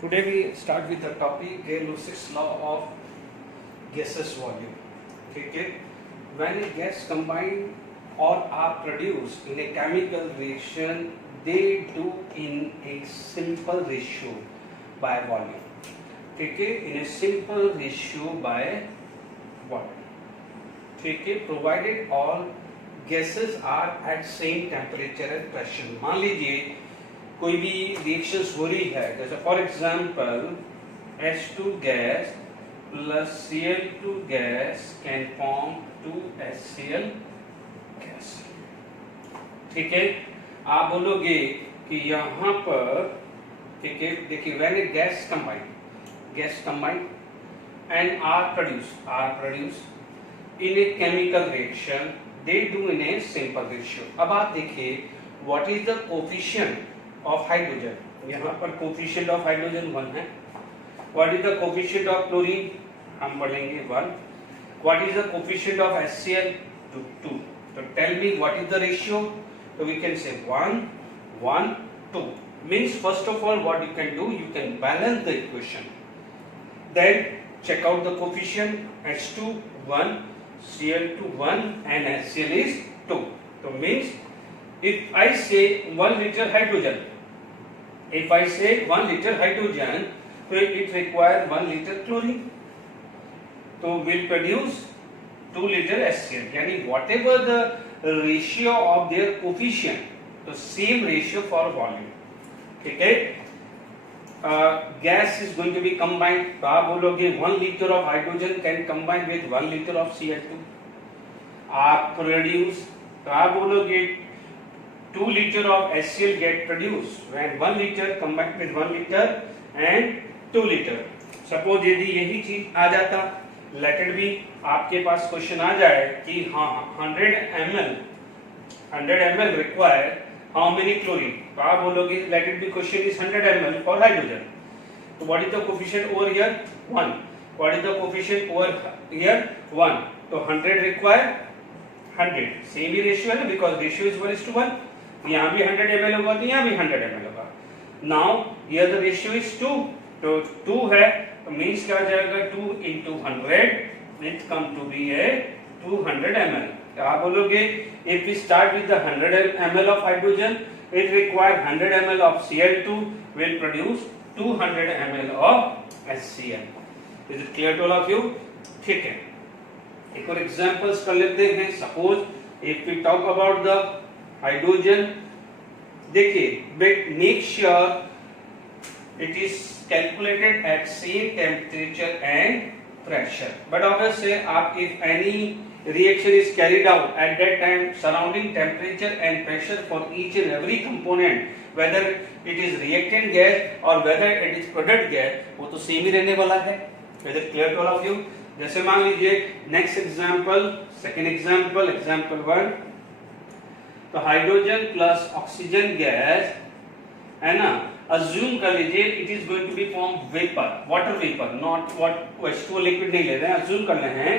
Today we start with the topic Gay-Lussac's law of gaseous volume. Okay, when a gas combine or are produced in a chemical reaction, they do in a simple ratio by volume. Okay, in a simple ratio by volume. Okay, provided all gases are at same temperature and pressure. मान लीजिए कोई भी reactions हो रही है, जैसे for example H2 gas plus Cl2 gas can form 2HCl gas. ठीक है, आप बोलोगे कि यहाँ पर ठीक है, देखिए when a gas combine and are produce in a chemical reaction, they do in a simple ratio. अब आप देखिए what is the coefficient of hydrogen. यहाँ पर कोफिशिएंट ऑफ हाइड्रोजन 1 है. What is the coefficient of chlorine, हम पढ़ेंगे 1. What is the coefficient of HCl, 2. तो tell me what is the ratio. तो we can say 1 1 2 means first of all what you can do, you can balance the equation, then check out the coefficient. H2 1, Cl2 1 and HCl is 2. So means if I say 1 liter hydrogen, if I say 1 liter hydrogen, so it requires 1 liter chlorine, so will produce 2 liter HCl. यानी whatever the ratio of their coefficient, तो same ratio for volume. ठीक है, gas is going to be combined. तो आप बोलोगे 1 liter of hydrogen can combine with 1 liter of Cl2. आप produce, तो आप बोलोगे 2 liter of HCl get produced when 1 liter combined with 1 liter and 2 liter. Suppose यदि यही चीज आ जाता, let it be, आपके पास क्वेश्चन आ जाए कि हाँ 100 ml require how many chlorine. तो आप बोलोगे let it be, question is 100 ml for hydrogen. So what is the coefficient over here? 1. What is the coefficient over here? 1. तो 100 require 100. Same ही ratio है, because ratio is 1:1. यहाँ भी 100 ml होगा तो यहाँ भी 100 ml होगा. Now here the ratio is 2. तो 2 है तो means क्या हो जाएगा, 2 into 100 it come to be a 200 ml. तो आप बोलोगे if we start with the 100 ml of hydrogen, it require 100 ml of Cl2 will produce 200 ml of HCl. Is it clear to all of you? ठीक है, एक और examples कर लेते हैं. Suppose if we talk about the hydrogen, देखिए make sure it is calculated at same temperature and pressure. But obviously आप if any reaction is carried out at that time, surrounding temperature and pressure for each and every component, whether it is reactant gas or whether it is product gas, वो तो same ही रहने वाला है. Is it clear to all of you? जैसे मान लीजिए next example, second example, example 1. तो hydrogen plus oxygen gas है ना, अज्यूम कर लीजिए it is going to be form vapour, water vapour, not H2O liquid नहीं ले रहे हैं, अज्यूम कर रहे हैं.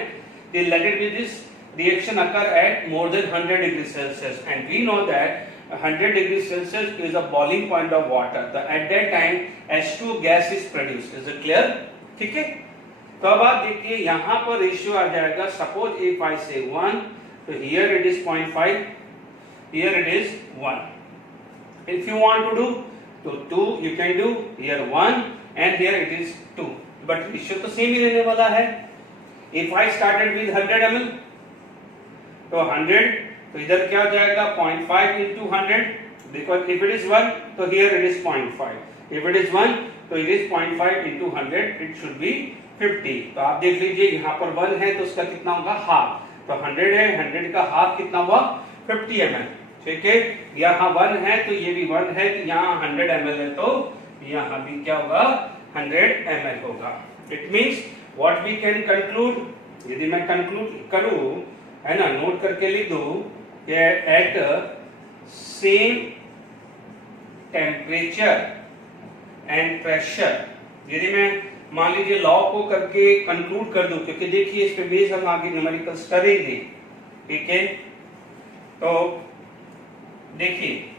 They let it be this reaction occur at more than 100 degrees Celsius, and we know that 100 degrees Celsius is a boiling point of water. So at that time H2 gas is produced. Is it clear? ठीक है, तो अब आप देखिए यहाँ पर ratio आ जाएगा. Suppose if I say 1, तो here it is 0.5, here it is 1. If you want to do तो 2 you can do, here 1 and here it is 2, but ratio तो सेम ही रहने वाला है. If I started with 100 ml, तो 100, तो इधर क्या हो जाएगा 0.5 into 100, because if it is 1, तो here it is 0.5. If it is 1, तो it is 0.5 into 100, it should be 50. तो आप देख लीजिए यहाँ पर 1 है तो उसका कितना होगा, हाफ. तो 100 है, 100 का हाफ कितना हुआ, 50 ml. ठीक है, यहाँ 1 है तो ये भी 1 है, तो यहाँ 100 ml है तो यहाँ भी क्या होगा, 100 ml होगा. It means what we can conclude, यदि मैं conclude करूं है ना, नोट करके लिख दूं कि at same temperature and pressure, यदि मैं मान लीजिए लॉ को करके कंक्लूड कर दूं, क्योंकि देखिए इस पे बेस हम आगे न्यूमेरिकल्स करेंगे. ठीक है, तो देखिए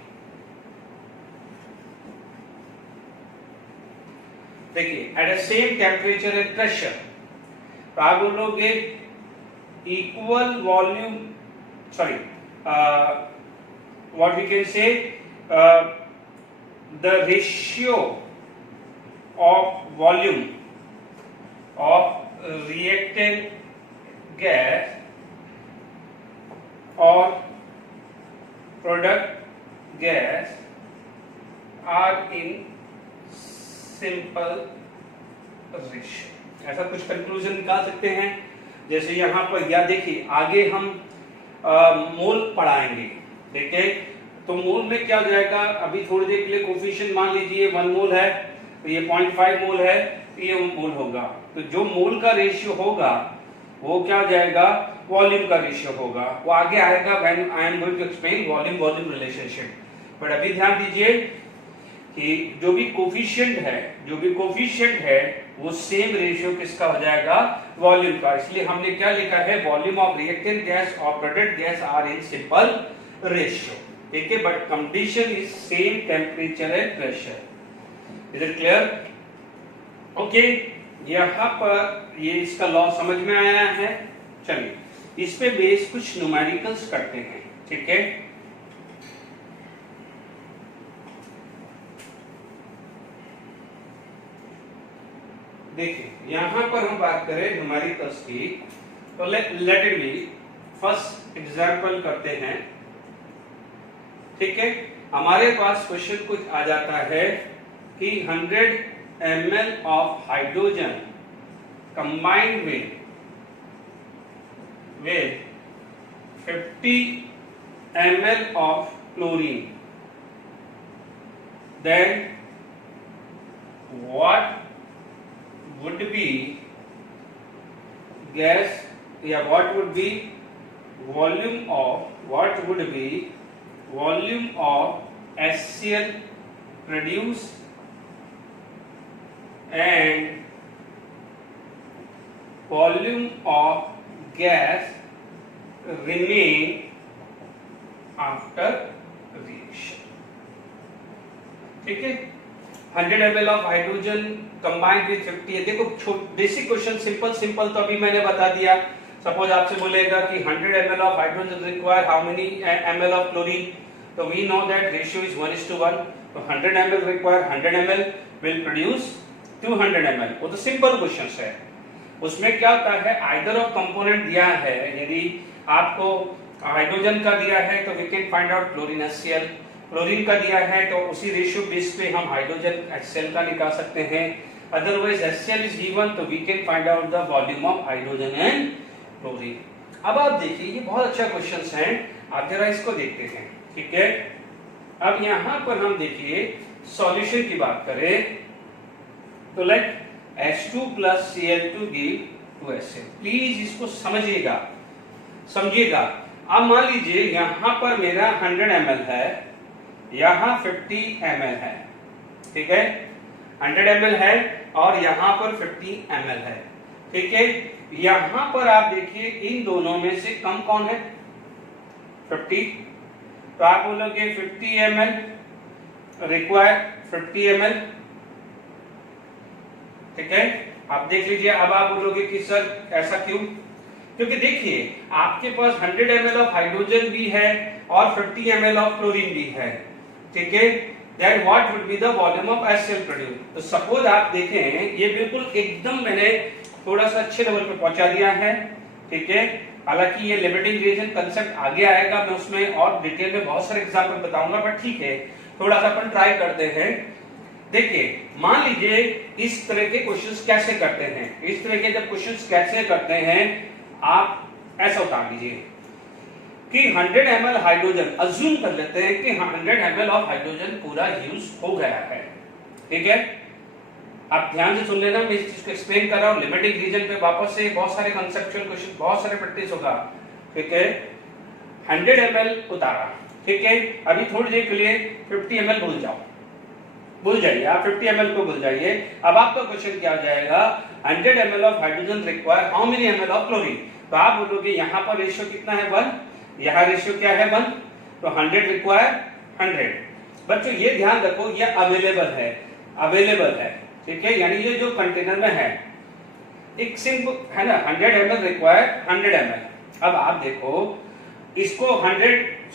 देखिए at the same temperature and pressure, तो आप बोलोगे equal volume, sorry what we can say the ratio of volume of reactant gas और product gas are in simple ratio. ऐसा कुछ कंक्लूजन निकाल सकते हैं। जैसे यहां पर या देखिए आगे हम मोल पढ़ाएंगे, ठीक है, तो मोल में क्या हो जाएगा, अभी थोड़ी देर के लिए कोफिशिएंट मान लीजिए 1 मोल है, तो ये 0.5 मोल है, तो ये मोल होगा। तो जो मोल का रेशियो होगा वो क्या हो जाएगा, वॉल्यूम का रेशियो होगा। वो आगे आएगा when I am going to explain volume relationship. But अभी ध्यान दीजिए कि जो भी कोफिशिएंट है वो सेम रेशियो किसका हो जाएगा, वॉल्यूम का। इसलिए हमने क्या लिखा है, वॉल्यूम ऑफ रिएक्टेंट गैस और product gas are in simple ratio, ठीक है, but condition is same temperature and pressure. Is it clear? Okay, यहां पर ये इसका लॉ समझ में आया है। चलिए इस पे बेस कुछ न्यूमेरिकल्स करते हैं, ठीक है। देखिए यहां पर हम बात करें न्यूमेरिकल्स की, तो let it be first example करते हैं, ठीक है। हमारे पास क्वेश्चन कुछ आ जाता है कि 100 ml of hydrogen combined with 50 ml of chlorine, then what would be gas, yeah, what would be volume of HCl produced and volume of gas remain after reaction, ठीक है। 100 ml of hydrogen combined with 50 है। देखो basic question simple तो अभी मैंने बता दिया। Suppose आपसे बोलेगा कि 100 ml of hydrogen require how many ml of chlorine, तो we know that ratio is 1:1, तो 100 ml require 100 ml will produce 200 ml। वो तो सिंपल क्वेश्चंस है। उसमें क्या होता है, आइदर ऑफ कंपोनेंट दिया है, यदि आपको हाइड्रोजन का दिया है तो we can find out chlorine HCl, chlorine का दिया है तो उसी रेशियो बेस पे हम हाइड्रोजन HCl का निकाल सकते हैं। अदरवाइज HCl इज गिवन तो we can find out the volume of hydrogen and chlorine. अब आप देखिए ये बहुत अच्छा क्वेश्चन है, आप जरा इसको देखते हैं, ठीक है। अब यहां पर हम देखिए सॉल्यूशन की बात करें तो late H2 plus Cl2 give 2HCl। Please इसको समझिएगा। अब मान लीजिए यहां पर मेरा 100 ml है, यहां 50 ml है, ठीक है, 100 ml है और यहां पर 50 ml है, ठीक है। यहां पर आप देखिए इन दोनों में से कम कौन है, 50, तो आप बोलोगे 50 ml रिक्वायर 50 ml, ठीक है। आप देख लीजिए, अब आप बोलोगे कि सर ऐसा क्यों, क्योंकि देखिए आपके पास 100 ml ऑफ हाइड्रोजन भी है और 50 ml ऑफ क्लोरीन भी है, ठीक है। Then what would be the volume of HCl produced? तो सपोज आप देखें ये बिल्कुल एकदम मैंने थोड़ा सा अच्छे लेवल पे पहुंचा दिया है, ठीक है। हालांकि ये लिमिटिंग रीजन कांसेप्ट आगे आएगा, मैं उसमें और डिटेल में बहुत सारे एग्जांपल बताऊंगा, बट ठीक है थोड़ा सा अपन ट्राई करते हैं। देखिए मान लीजिए इस तरह के क्वेश्चंस कैसे करते हैं, इस तरह के जब क्वेश्चंस कैसे करते हैं आप ऐसा उतार लीजिए कि 100 ml हाइड्रोजन, अज्यूम कर लेते हैं कि 100 ml ऑफ हाइड्रोजन पूरा यूज हो गया है, ठीक है। आप ध्यान से सुन लेना, मैं इस चीज को एक्सप्लेन कर रहा हूं। लिमिटिंग रीजन पे वापस से बहुत सारे कंसेप्चुअल क्वेश्चन, बहुत सारे प्रैक्टिस होगा, ठीक है। 100 ml उतारा, ठीक है। अभी थोड़ी देर के लिए 50 ml भूल जाइए, आप 50 ml को भूल जाइए। अब आपका क्वेश्चन क्या हो जाएगा, 100 ml of hydrogen require how many ml of chlorine, तो आप बोलोगे यहां पर रेशियो कितना है, 1, यहां रेशियो क्या है, 1, तो 100 रिक्वायर 100। बच्चों ये ध्यान रखो ये अवेलेबल है, ठीक है, यानी ये जो कंटेनर में है एक सिंपल है ना 100 ml रिक्वायर 100 ml। अब आप देखो इसको 100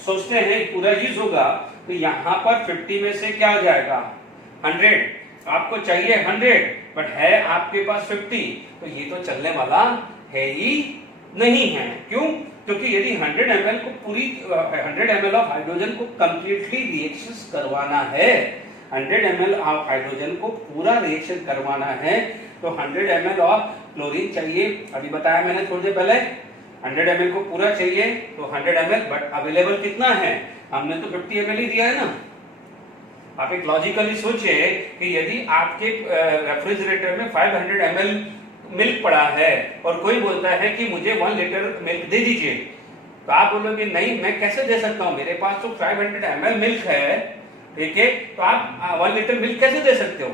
सोचते हैं पूरा यूज होगा, तो यहाँ पर 50 में से क्या आ जाएगा 100, आपको चाहिए 100 बट है आपके पास 50, तो ये तो चलने वाला है ही नहीं है। क्यों? क्योंकि यदि 100 ml को पूरी 100 ml ऑफ हाइड्रोजन को कंप्लीटली रिएक्शंस करवाना है, 100 ml ऑफ हाइड्रोजन को पूरा रिएक्शन करवाना है, तो 100 ml ऑफ क्लोरीन चाहिए। अभी बताया मैंने थोड़ी देर पहले 100 ml को पूरा चाहिए, तो 100 ml बट अवेलेबल कितना है, हमने तो 50 ml ही दिया है ना। आप एक लॉजिकली सोचे कि यदि आपके रेफ्रिजरेटर में 500 ml मिल्क पड़ा है और कोई बोलता है कि मुझे 1 लीटर मिल्क दे दीजिए, तो आप बोलोगे नहीं मैं कैसे दे सकता हूं, मेरे पास तो 500 ml मिल्क है, ठीक है, तो आप 1 लीटर मिल्क कैसे दे सकते हो।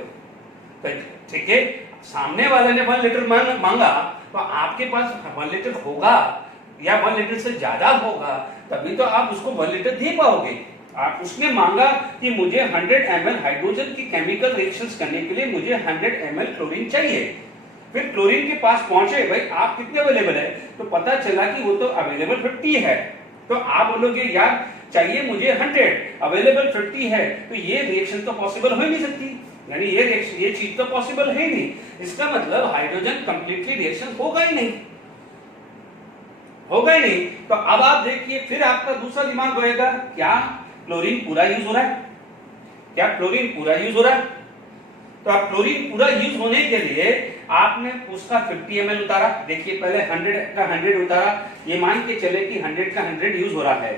तो ठीक है, सामने वाले ने 1 लीटर मांगा, तो आपके पास 1 लीटर होगा या 1 लीटर से ज्यादा होगा, तभी तो आप उसको 1 लीटर दे पाओगे। आप उसने मांगा कि मुझे 100 ml हाइड्रोजन की केमिकल रिएक्शंस करने के लिए मुझे 100 ml क्लोरीन चाहिए। फिर क्लोरीन के पास पहुंचे, भाई आप कितने अवेलेबल है, तो पता चला कि वो तो अवेलेबल 50 है, तो आप बोलोगे यार चाहिए मुझे 100, अवेलेबल 50 है, तो ये रिएक्शन तो पॉसिबल हो ही नहीं सकती, यानी ये चीज तो पॉसिबल है ही नहीं। इसका मतलब हाइड्रोजन कंप्लीटली रिएक्शन होगा ही नहीं, होगा ही नहीं। तो अब आप देखिए फिर आपका दूसरा दिमाग होएगा, क्या क्लोरीन पूरा यूज हो रहा है, क्या क्लोरीन पूरा यूज हो रहा है। तो आप क्लोरीन पूरा यूज होने के लिए आपने उसका 50 ml उतारा, देखिए पहले 100 का 100 उतारा, ये मान के चले कि 100 का 100 यूज हो रहा है।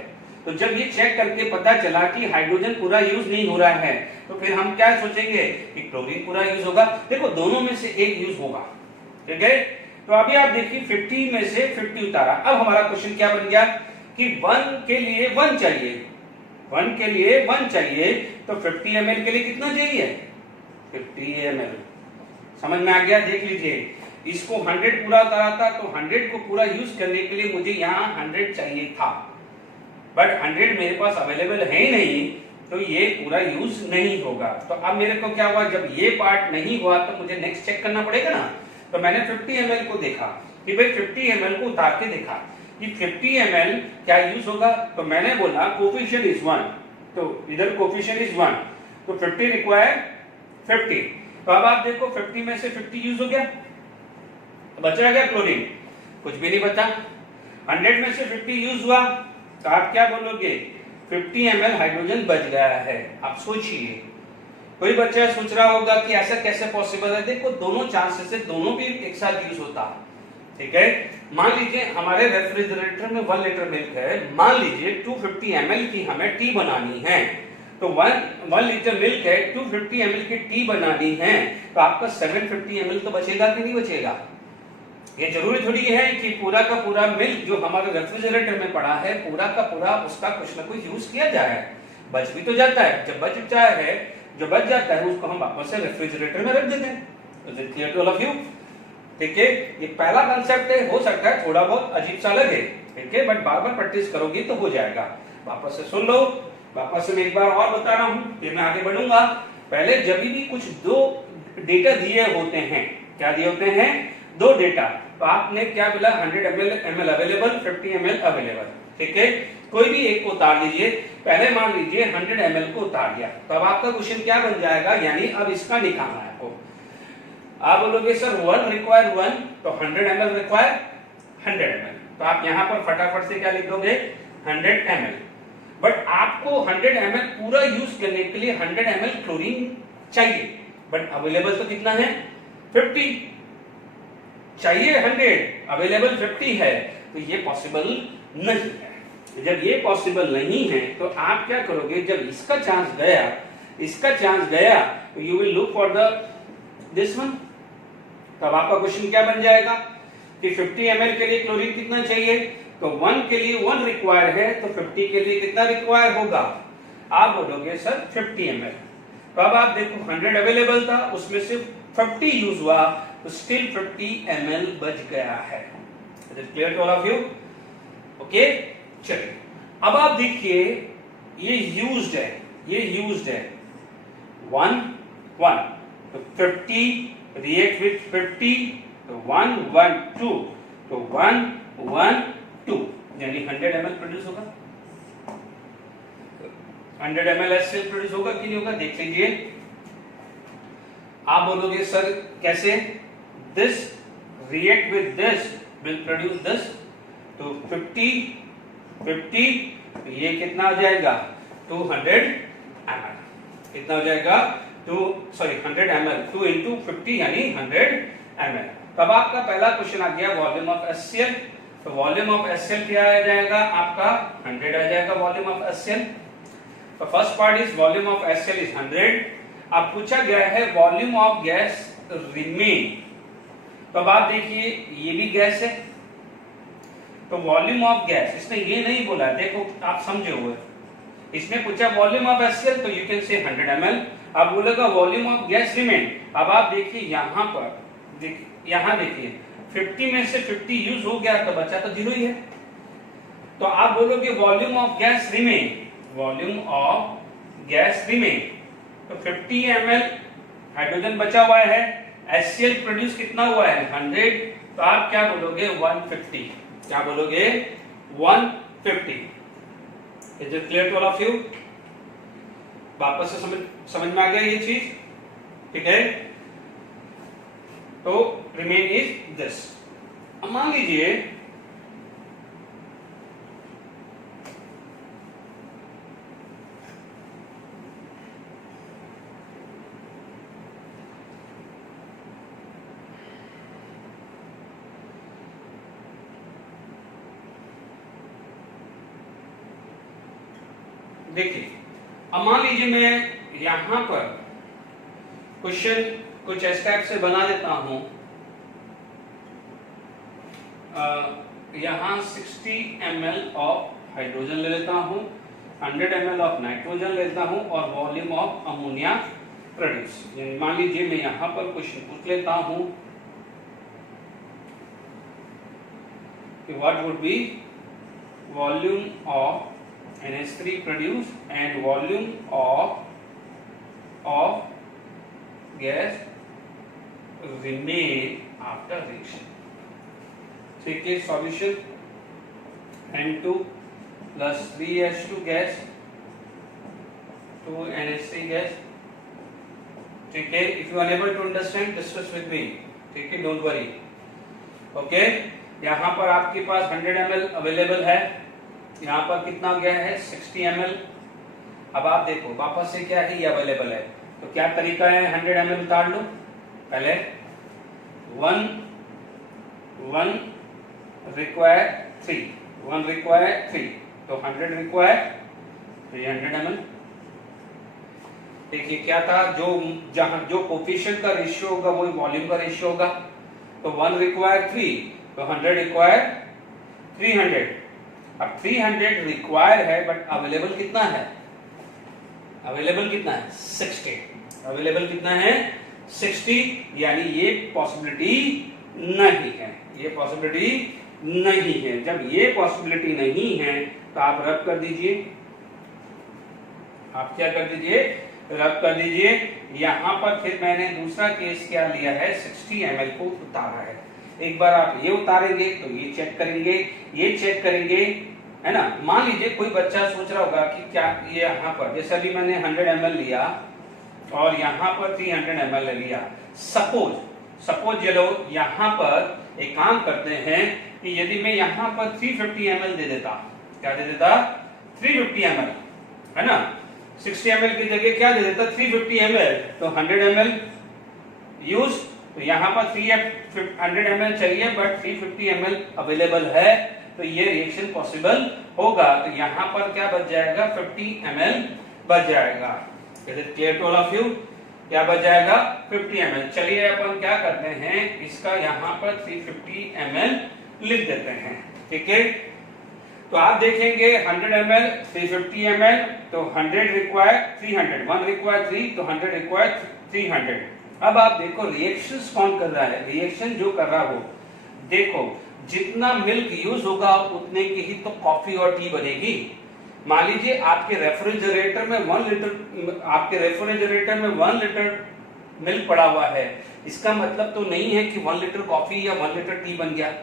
तो जब ये चेक करके पता चला कि हाइड्रोजन पूरा यूज नहीं हो रहा है, तो फिर हम क्या सोचेंगे कि क्लोरीन पूरा यूज होगा। देखो दोनों में से एक यूज होगा, ठीक है। तो अभी आप देखिए 50 में से 50 उतारा। अब हमारा क्वेश्चन क्या बन गया कि 1 के लिए 1 चाहिए, 1 के लिए 1 चाहिए, तो 50 ml के लिए कितना चाहिए 50 ml। समझ में आ गया? देख लीजिए, इसको 100 पूरा उतारा था, तो 100 को पूरा यूज करने के लिए मुझे यहाँ 100 चाहिए था, बट 100 मेरे पास अवेलेबल है ही नहीं, तो ये पूरा यूज नहीं होगा। तो अब मेरे को क्या हुआ, जब ये पार्ट नहीं हुआ तो मुझे नेक्स्ट चेक करना पड़ेगा ना। तो मैंने 50 ml को देखा कि भाई 50 ml को उतार के देखा कि 50 ml क्या यूज होगा, तो मैंने बोला कोफिशिएंट इज 1, तो इधर कोफिशिएंट इज 1, तो 50 रिक्वायर 50। तो अब आप देखो 50 में से 50 यूज हो गया, बचा क्या क्लोरीन, कुछ भी नहीं बचा। 100 में से 50 यूज हुआ, तो आप क्या बोलोगे 50 ml हाइड्रोजन बच गया है। आप सोचिए, कोई बच्चा सोच रहा होगा कि ऐसा कैसे पॉसिबल है। देखो दोनों चांसेस से दोनों भी एक साथ यूज होता, ठीक है। मान लीजिए हमारे रेफ्रिजरेटर में 1 लीटर मिल्क है, मान लीजिए 250 ml की हमें टी बनानी है, तो 1 लीटर मिल्क है, 250 ml की टी बनानी है, तो आपका 750 ml तो बचेगा कि नहीं बचेगा। ये जरूरी थोड़ी है कि पूरा का पूरा मिल्क जो हमारे रेफ्रिजरेटर में पड़ा है पूरा का पूरा उसका कुछ ना कुछ यूज किया जाए, बच भी तो जाता है। जब बच जाता है उसको हम वापस से रेफ्रिजरेटर में रख देते हैं। Is it clear to all of you? ठीक है, ये पहला कांसेप्ट है, हो सकता है थोड़ा बहुत अजीब सा लगे, ठीक है, बट बार बार प्रैक्टिस करोगे तो हो जाएगा। वापस से सुन लो, वापस से मैं एक बार और बता रहा हूं, फिर मैं आगे बढ़ूंगा। पहले जब भी कुछ दो डेटा दिए होते हैं, क्या दिए होते हैं, 2 डेटा, तो आपने क्या बोला 100 ml अवेलेबल, 50 ml अवेलेबल, ठीक है। कोई भी एक को उतार लीजिए, पहले मान लीजिए 100 ml को उतार दिया, तो अब आपका क्वेश्चन क्या बन जाएगा, यानी अब इसका निकालना है आपको। आप बोलोगे सर 1 रिक्वायर 1, तो 100 ml रिक्वायर 100 ml, तो आप यहां पर फटाफट से क्या लिख दोगे 100 ml। बट आपको 100 ml पूरा यूज करने के लिए 100 ml क्लोरीन चाहिए, बट अवेलेबल तो कितना है 50, चाहिए 100, अवेलेबल 50 है, तो ये पॉसिबल नहीं है। जब ये पॉसिबल नहीं है तो आप क्या करोगे, जब इसका चांस गया तो you will look for this one. तब आपका क्वेश्चन क्या बन जाएगा कि 50 ml के लिए क्लोरीन कितना चाहिए, तो 1 के लिए 1 रिक्वायर है, तो 50 के लिए कितना रिक्वायर होगा, आप बोलोगे सर 50 ml। तो अब आप देखो 100 अवेलेबल था, उसमें से 50 यूज हुआ, तो स्टिल 50 ml बच गया है। Is it clear to all of you? Okay, चलिए अब आप देखिए ये यूज्ड है 1 1, तो 50 रिएक्ट विथ 50 तो 1 1 2 तो 1 1 2 यानी 100 ml प्रोड्यूस होगा। 100 ml HCl प्रोड्यूस होगा कि नहीं होगा देख लीजिए। आप बोलोगे सर कैसे, this react with this will produce this, तो 50 50 ये कितना हो जाएगा 200 ml, कितना हो जाएगा 100 ml 2 into 50 यानी 100 ml। तब आपका पहला क्वेश्चन आ गया वॉल्यूम ऑफ HCl, तो वॉल्यूम ऑफ HCl क्या आ जाएगा आपका 100 आ जाएगा वॉल्यूम ऑफ HCl। तो first part is volume of HCl is 100। अब पूछा गया है वॉल्यूम ऑफ गैस रिमेन, तो अब आप देखिए ये भी गैस है, तो वॉल्यूम ऑफ गैस इसने ये नहीं बोला, देखो आप समझे हुए, इसने पूछा वॉल्यूम ऑफ HCl तो यू कैन से 100 ml। अब बोलेगा वॉल्यूम ऑफ गैस रिमेन, अब आप देखिए यहां पर यहां देखिए 50 में से 50 यूज हो गया तो बचा तो 0 ही है, तो आप बोलोगे volume of gas remain, volume of gas remain, तो 50 ml हाइड्रोजन बचा हुआ है, HCl प्रोड्यूस कितना हुआ है 100, तो आप क्या बोलोगे 150, क्या बोलोगे 150। Is it clear to all of you? वापस से समझ में आ गया ये चीज, ठीक है। तो रिमेन इज दिस। अब मान लीजिए देखिए, अब मान लीजिए मैं यहां पर क्वेश्चन कुछ इस टाइप से बना देता हूं, यहां 60 ml ऑफ हाइड्रोजन ले लेता हूं, 100 ml ऑफ नाइट्रोजन लेता हूं और वॉल्यूम ऑफ अमोनिया प्रोड्यूस। मान लीजिए मैं यहां पर क्वेश्चन पूछ लेता हूं कि what would be volume of NH3 produce and volume of gas remain after reaction। ठीक है, solution N2 plus 3H2 gas to NH3 gas। ठीक है, if you are unable to understand discuss with me, ठीक है, don't worry, okay. यहाँ पर आपके पास 100 ml available है, यहाँ पर कितना गया है 60 ml। अब आप देखो वापस से क्या है ये अवेलेबल है, तो क्या तरीका है 100 ml उतार लो, पहले 1 रिक्वायर 3 तो 100 रिक्वायर 300 ml। देखिए क्या था, जो कोफिशिएंट का रेशियो होगा वही वॉल्यूम का रेशियो होगा, तो 1 रिक्वायर 3 तो 100 रिक्वायर 300। अब 300 रिक्वायर है बट अवेलेबल कितना है, अवेलेबल कितना है 60, अवेलेबल कितना है 60, यानी ये पॉसिबिलिटी नहीं है, ये पॉसिबिलिटी नहीं है। जब ये पॉसिबिलिटी नहीं है तो आप रब कर दीजिए, आप क्या कर दीजिए रब कर दीजिए। यहां पर फिर मैंने दूसरा केस क्या लिया है 60 ml को उतारा है, एक बार आप ये उतारेंगे तो ये चेक करेंगे, ये चेक करेंगे, है ना। मान लीजिए कोई बच्चा सोच रहा होगा कि क्या ये यहाँ पर जैसे अभी मैंने 100 ml लिया और यहाँ पर 300 ml लिया, सपोज चलो यहाँ पर एक काम करते हैं कि यदि मैं यहाँ पर 350 ml दे देता, क्या दे देता 350 ml, है ना, 60 ml की जगह क्या दे देता 350 ml, तो 100 ml यूज, तो यहाँ पर 100 ml चाहिए बट 350 ml अवेलेबल है, तो ये रिएक्शन पॉसिबल होगा। तो यहाँ पर क्या बच जाएगा 50 ml बच जाएगा। Is it clear to all of you? क्या बच जाएगा 50 ml। चलिए अपन क्या करते हैं, इसका यहाँ पर 350 ml लिख देते हैं, ठीक है। तो आप देखेंगे 100 ml 350 ml, तो 100 रिक्वायर 300, 1 रिक्वायर 3 तो 100 रिक्वायर 300। अब आप देखो रिएक्शंस कौन कर रहा है, रिएक्शन जो कर रहा हो, देखो जितना मिल्क यूज होगा उतने की ही तो कॉफी और टी बनेगी। मान लीजिए आपके रेफ्रिजरेटर में 1 लीटर मिल्क पड़ा हुआ है, इसका मतलब तो नहीं है कि 1 लीटर कॉफी या 1 लीटर टी बन गया।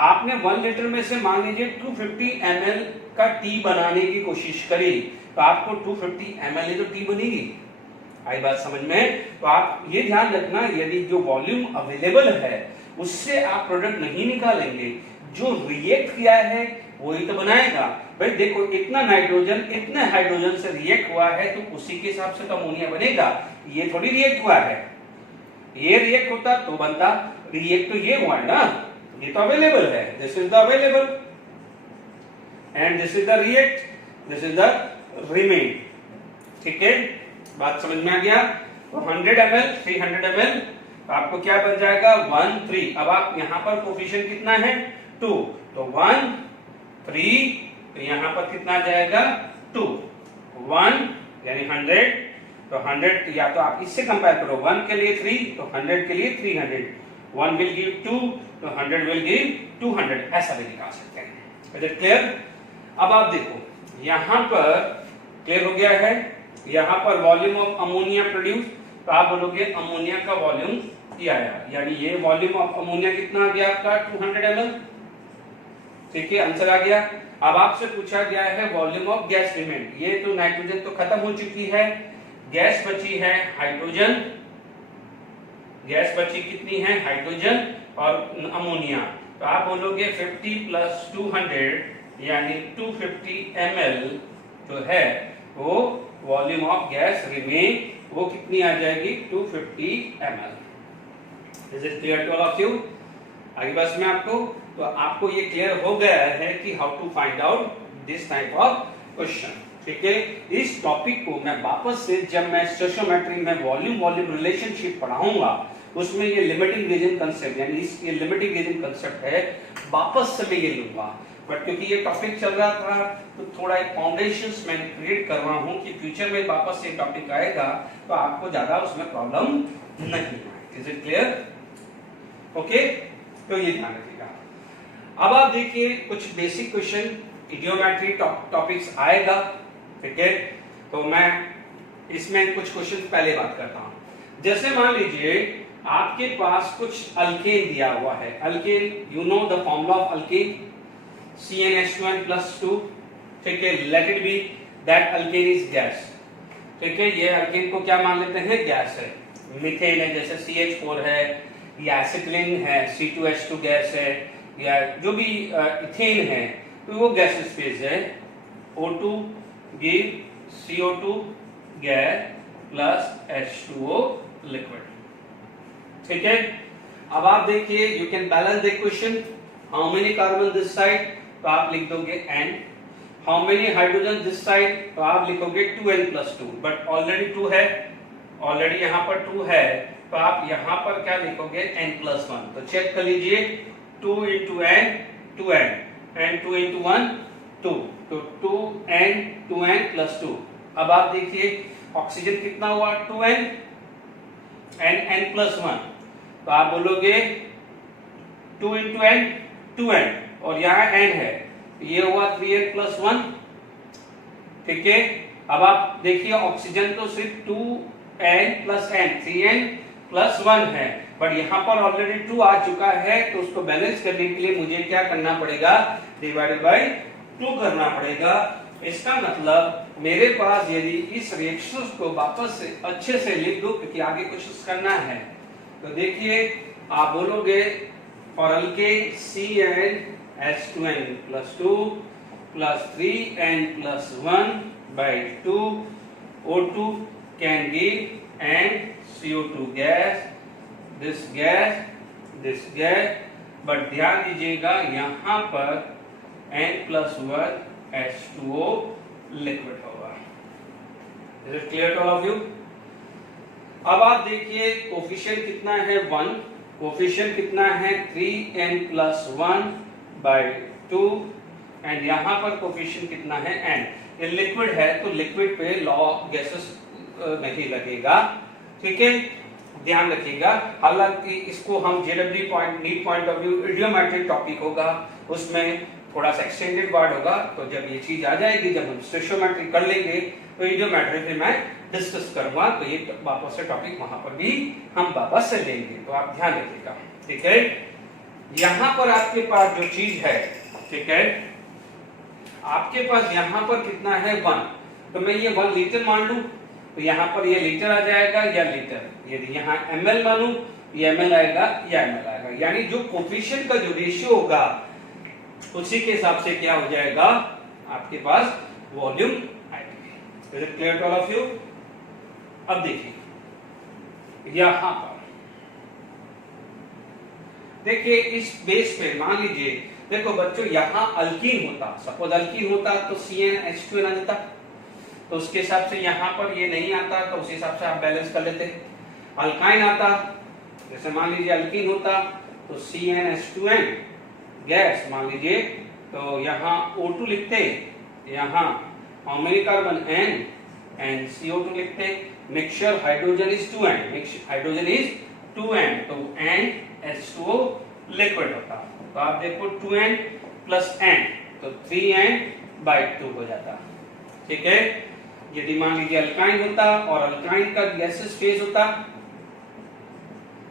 आपने 1 लीटर में से मान लीजिए 250 ml का टी बनाने की कोशिश करी, तो आपको 250 ml ही तो टी बनेगी। आई बात समझ में? तो आप ये ध्यान रखना, यदि जो वॉल्यूम अवेलेबल है उससे आप प्रोडक्ट नहीं निकालेंगे, जो रिएक्ट किया है वही तो बनाएगा। भाई देखो, इतना नाइट्रोजन इतने हाइड्रोजन से रिएक्ट हुआ है तो उसी के हिसाब से तो अमोनिया बनेगा। ये थोड़ी रिएक्ट हुआ है, ये रिएक्ट होता तो बनता, रिएक्ट तो ये हुआ है ना, ये तो अवेलेबल है, this is the available and this is the react, this is the remain. ठीक है, बात समझ में आ गया? तो 100 ml 300 ml आपको क्या बन जाएगा 1 3। अब आप यहां पर कोफिशिएंट कितना है 2, तो 1 3, तो यहां पर कितना आ जाएगा 2 1 यानी 100, तो 100 या तो आप इससे कंपेयर करो, 1 के लिए 3 तो 100 के लिए 300, 1 विल गिव 2 तो 100 विल गिव 200, ऐसा भी निकाल सकते हैं। Is it clear? अब आप देखो यहां पर क्लियर हो गया है, यहां पर वॉल्यूम ऑफ अमोनिया प्रोड्यूस, तो आप बोलोगे अमोनिया का वॉल्यूम ये आया, यानी ये वॉल्यूम ऑफ अमोनिया कितना आ गया आपका 200 ml। ठीक है, आंसर आ गया। अब आपसे पूछा गया है वॉल्यूम ऑफ गैस रिमेन, ये तो नाइट्रोजन तो खत्म हो चुकी है, गैस बची है हाइड्रोजन, गैस बची कितनी है हाइड्रोजन और अमोनिया, तो आप बोलोगे 50 प्लस 200 यानी 250 ml जो है वो वॉल्यूम ऑफ गैस रिमेन, वो कितनी आ जाएगी 250 ml। Is it clear to all of you? आगे बस में आपको, तो आपको ये क्लियर हो गया है कि how to find out this type of question. ठीक है, इस टॉपिक को मैं वापस से जब मैं स्टोइचियोमेट्री में वॉल्यूम रिलेशनशिप पढ़ाऊंगा उसमें ये लिमिटिंग रीजन कांसेप्ट, यानी इस ये लिमिटिंग रीजन कांसेप्ट है, वापस से मैं ये लूंगा। बट क्योंकि ये टॉपिक चल रहा था तो थोड़ा एक फाउंडेशंस मैं क्रिएट कर रहा हूं कि फ्यूचर में वापस ये टॉपिक आएगा तो आपको ज्यादा उसमें प्रॉब्लम नहीं आए। Is it clear? ओके, तो ये ध्यान रखिएगा। अब आप देखिए कुछ बेसिक क्वेश्चन इडियोमेट्री टॉपिक्स आएगा। ठीक है, तो मैं इसमें कुछ क्वेश्चन पहले बात करता हूं। जैसे मान लीजिए आपके पास कुछ अल्केन दिया हुआ है, alkane you know the formula of alkane CnH2n+2। ठीक है, let it be that alkane is gas. ठीक है, ये अल्केन को क्या मान लेते हैं गैस है, मीथेन है जैसे CH4 है, या एसिटिलीन है C2H2 गैस है, या जो भी इथेन है तो वो गैसेस फेज है। O2 give CO2 gas plus H2O liquid. ठीक है, अब आप देखिए you can balance the equation, how many carbon this side तो आप लिख दोगे n, how many hydrogen this side तो आप लिखोगे 2n+2, बट ऑलरेडी 2 है, ऑलरेडी यहां पर 2 है तो आप यहां पर क्या लिखोगे n+1। तो चेक कर लीजिए 2 into n 2n and 2 into 1 2, तो 2n plus 2। अब आप देखिए ऑक्सीजन कितना हुआ 2n and n+1, तो आप बोलोगे 2 into n 2n और यहाँ n है, ये हुआ 3n+1। ठीक है, अब आप देखिए ऑक्सीजन तो सिर्फ 2n plus n 3n+1 है, बट यहाँ पर ऑलरेडी 2 आ चुका है, तो उसको बैलेंस करने के लिए मुझे क्या करना पड़ेगा डिवाइडेड बाय 2 करना पड़ेगा। इसका मतलब मेरे पास यदि इस रिएक्शन को वापस से अच्छे से लिख दूं क्योंकि आगे कुछ करना है, तो देखिए आप बोलोगे for alkane CnH2n+2 plus 3n+1 by 2 O2 can give and CO2 gas, this gas, but ध्यान दीजिएगा यहाँ पर n+1 H2O लिक्विड होगा। Is it clear to all of you? अब आप देखिए कोफिशिएंट कितना है 1, कोफिशिएंट कितना है 3n+1 by 2 एंड यहाँ पर कोफिशिएंट कितना है n। ये लिक्विड है तो लिक्विड पे लॉ ऑफ गैसेस नहीं लगेगा। ठीक है, ध्यान रखिएगा। हालांकि इसको हम जेडब्ल्यू point NEET point of view eudiometric topic होगा, उसमें थोड़ा सा एक्सटेंडेड वर्ड होगा, तो जब ये चीज आ जाएगी, जब हम स्टोइचियोमेट्री कर लेंगे तो इडियोमेट्री फिर मैं डिस्कस करूंगा, तो ये वापस से टॉपिक वहां पर भी हम वापस से लेंगे, तो आप ध्यान रखिएगा। ठीक है, यहां पर आपके पास जो चीज है, ठीक है, आपके पास यहां पर कितना है 1, तो मैं ये 1 लीटर मान लूं, तो यहां पर ये लीटर आ जाएगा या लीटर, यदि यहां ml मानूं ये ml आएगा या ml आएगा, यानी जो कोफिशिएंट का जो रेशियो होगा उसी के हिसाब से क्या हो जाएगा आपके पास वॉल्यूम आएगी। Is it clear to all of you? अब देखिए यहां पर देखिए इस बेस पे मान लीजिए, देखो बच्चों यहां अल्कीन होता, सपोज अल्कीन होता तो CnH2n आ जाता, तो उसके हिसाब से यहां पर ये नहीं आता, तो उस हिसाब से आप बैलेंस कर लेते। अल्काइन आता, जैसे मान लीजिए अल्कीन होता तो CnH2n गैस मान लीजिए, तो यहां O2 लिखते, यहां how many carbon N and CO2 लिखते, mixture hydrogen is 2n, hydrogen is 2n, तो n H2O लिक्विड होता, तो आप देखो 2n प्लस n तो 3n/2 हो जाता। ठीक है, यदि मान लीजिए अल्काइन होता और अल्काइन का गैसेस फेज होता,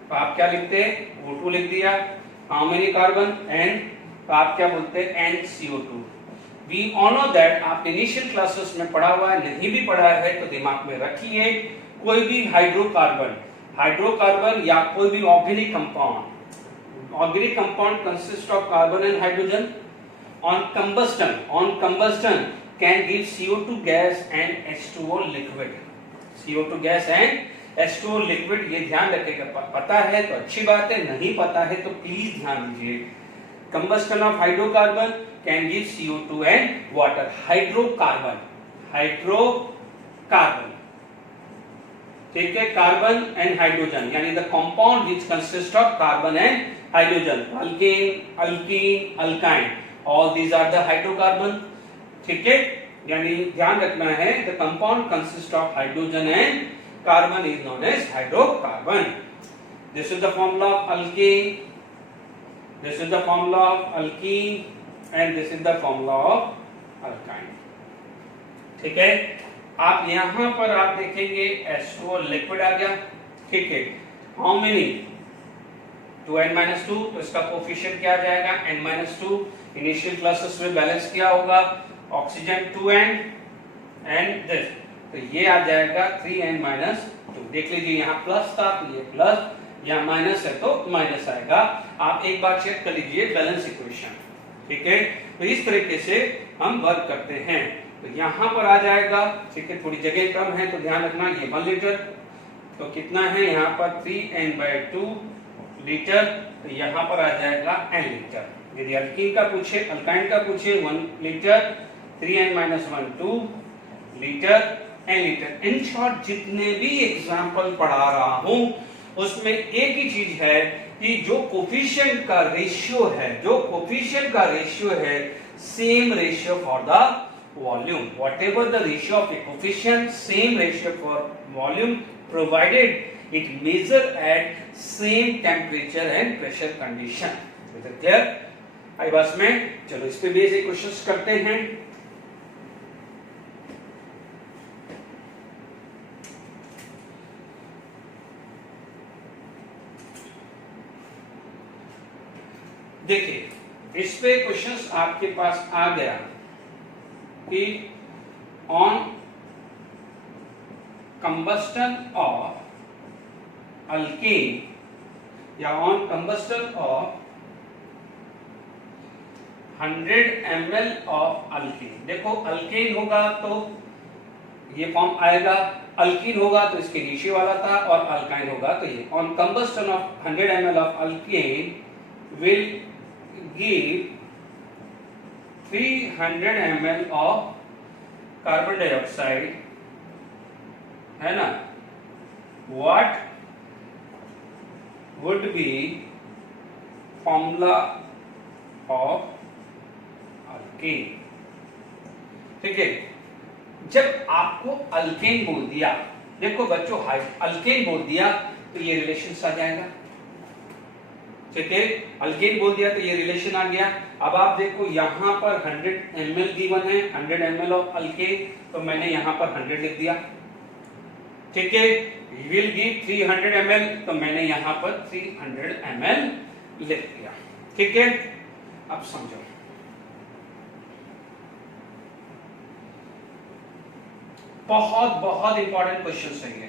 तो आप क्या लिखते, O2 लिख दिया, हाउ मेनी कार्बन N, तो आप क्या बोलते NCO2। We all know that, आप इनिशियल क्लासेस में पढ़ा हुआ है, नहीं भी पढ़ा है तो दिमाग में रखिए, कोई भी हाइड्रोकार्बन या कोई भी organic compound consist of carbon and hydrogen, on combustion can give CO2 gas and H2O liquid, CO2 gas and H2O liquid, ये ध्यान रखिएगा। पता है तो अच्छी बात है, नहीं पता है तो प्लीज ध्यान दीजिए। Combustion of hydrocarbon can give CO2 and water, hydrocarbon, ठीक है, कार्बन एंड हाइड्रोजन, यानी the compound which consist of carbon and hydrogen, alkane, alkene, alkyne, all these are the hydrocarbon. ठीक है, यानी ध्यान रखना है, the compound consist of hydrogen and carbon is known as hydrocarbon. This is the formula of alkane, this is the formula of alkene and this is the formula of alkyne. ठीक है, आप यहां पर आप देखेंगे H2O लिक्विड आ गया। ठीक है, हाउ मेनी 2n-2, तो इसका कोफिशिएंट क्या आ जाएगा n-2, इनिशियल क्लासेस में बैलेंस किया होगा, ऑक्सीजन 2n एंड दिस, तो ये आ जाएगा 3n-2। देख लीजिए यहाँ प्लस था तो ये प्लस, यहाँ माइनस है तो माइनस आएगा। आप एक बार चेक कर लीजिए बैलेंस इक्वेशन। ठीक है, तो इस तरीके से हम वर्क करते हैं, तो यहाँ पर आ जाएगा। ठीक है, थोड़ी जगह कम है तो ध्यान रखना, ये 1 लीटर, तो कितना है यहाँ पर 3n/2 लीटर, तो यहाँ पर आ जाएगा n लीटर। यदि अल्कीन का पूछे, अल्काइन का पूछे 1 litre, 3n-1 2 litre, n litre. In short जितने भी एग्जाम्पल पढ़ा रहा हूं उसमें एक ही चीज है कि जो कोफिशिएंट का रेशियो है, same ratio for the volume, whatever the ratio of a coefficient, same ratio for volume provided it measure at same temperature and pressure condition. Is it clear? आई बस में चलो इस पे बेसिक क्वेश्चंस करते हैं। देखिए इस पे क्वेश्चंस आपके पास आ गया कि ऑन कंबस्टन ऑफ अल्केन या on combustion of 100 ml of alkane. देखो अल्केन होगा तो ये फॉर्म आएगा, अल्कीन होगा तो इसके नीचे वाला था, और अल्काइन होगा तो ये। On combustion of 100 ml of alkane will give 300 ml of carbon dioxide, है ना, what would be formula of alkane? ठीक है, जब आपको अल्केन बोल दिया, देखो बच्चों अल्केन बोल दिया तो ये रिलेशन आ जाएगा। ठीक है, अल्केन बोल दिया तो ये रिलेशन आ गया। अब आप देखो यहाँ पर 100 ml गिवन है, 100 ml ऑफ अल्केन, तो मैंने यहाँ पर 100 लिख दिया। ठीक है, विल गिव 300 ml, तो मैंने यहां पर 300 ml लिख दिया। ठीक है, अब समझो, बहुत बहुत इंपॉर्टेंट क्वेश्चन है ये।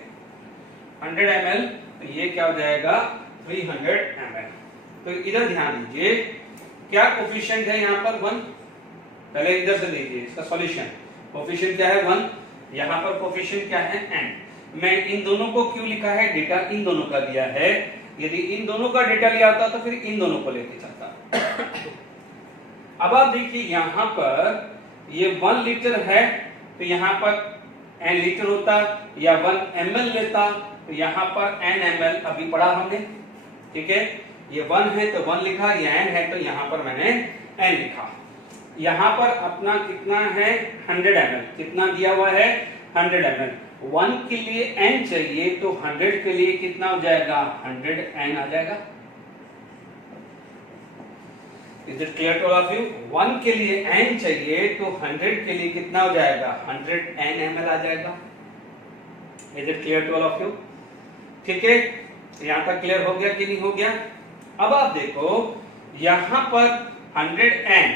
100 ml, तो ये क्या हो जाएगा 300 ml। तो इधर ध्यान दीजिए, क्या कोफिशिएंट है यहाँ पर 1, पहले इधर से देखिए इसका सॉल्यूशन। कोफिशिएंट क्या है 1, यहाँ पर कोफिशिएंट क्या है n। मैं इन दोनों को क्यों लिखा है, डेटा इन दोनों का दिया है, यदि इन दोनों का डेटा लिया होता तो फिर इन दोनों को लेके चलता। अब आप देखिए यहाँ पर ये 1 लीटर है, तो यहाँ पर n लीटर होता, या 1 ml लेता, तो यहाँ पर n ml अभी पढ़ा हमने। ठीक है, ये 1 है तो 1 लिखा, ये n है तो यहाँ पर मैंने n लिखा। यहाँ पर अपना कितना है 100 ml, कितना दिया हुआ है 100 ml। 1 के लिए n चाहिए तो 100 के लिए कितना हो जाएगा 100 n आ जाएगा। Is it clear to all of you? 1 के लिए n चाहिए तो 100 के लिए कितना हो जाएगा 100 n ml आ जाएगा। Is it clear to all of you? ठीक है, यहां तक क्लियर हो गया कि नहीं हो गया? अब आप देखो यहां पर 100 n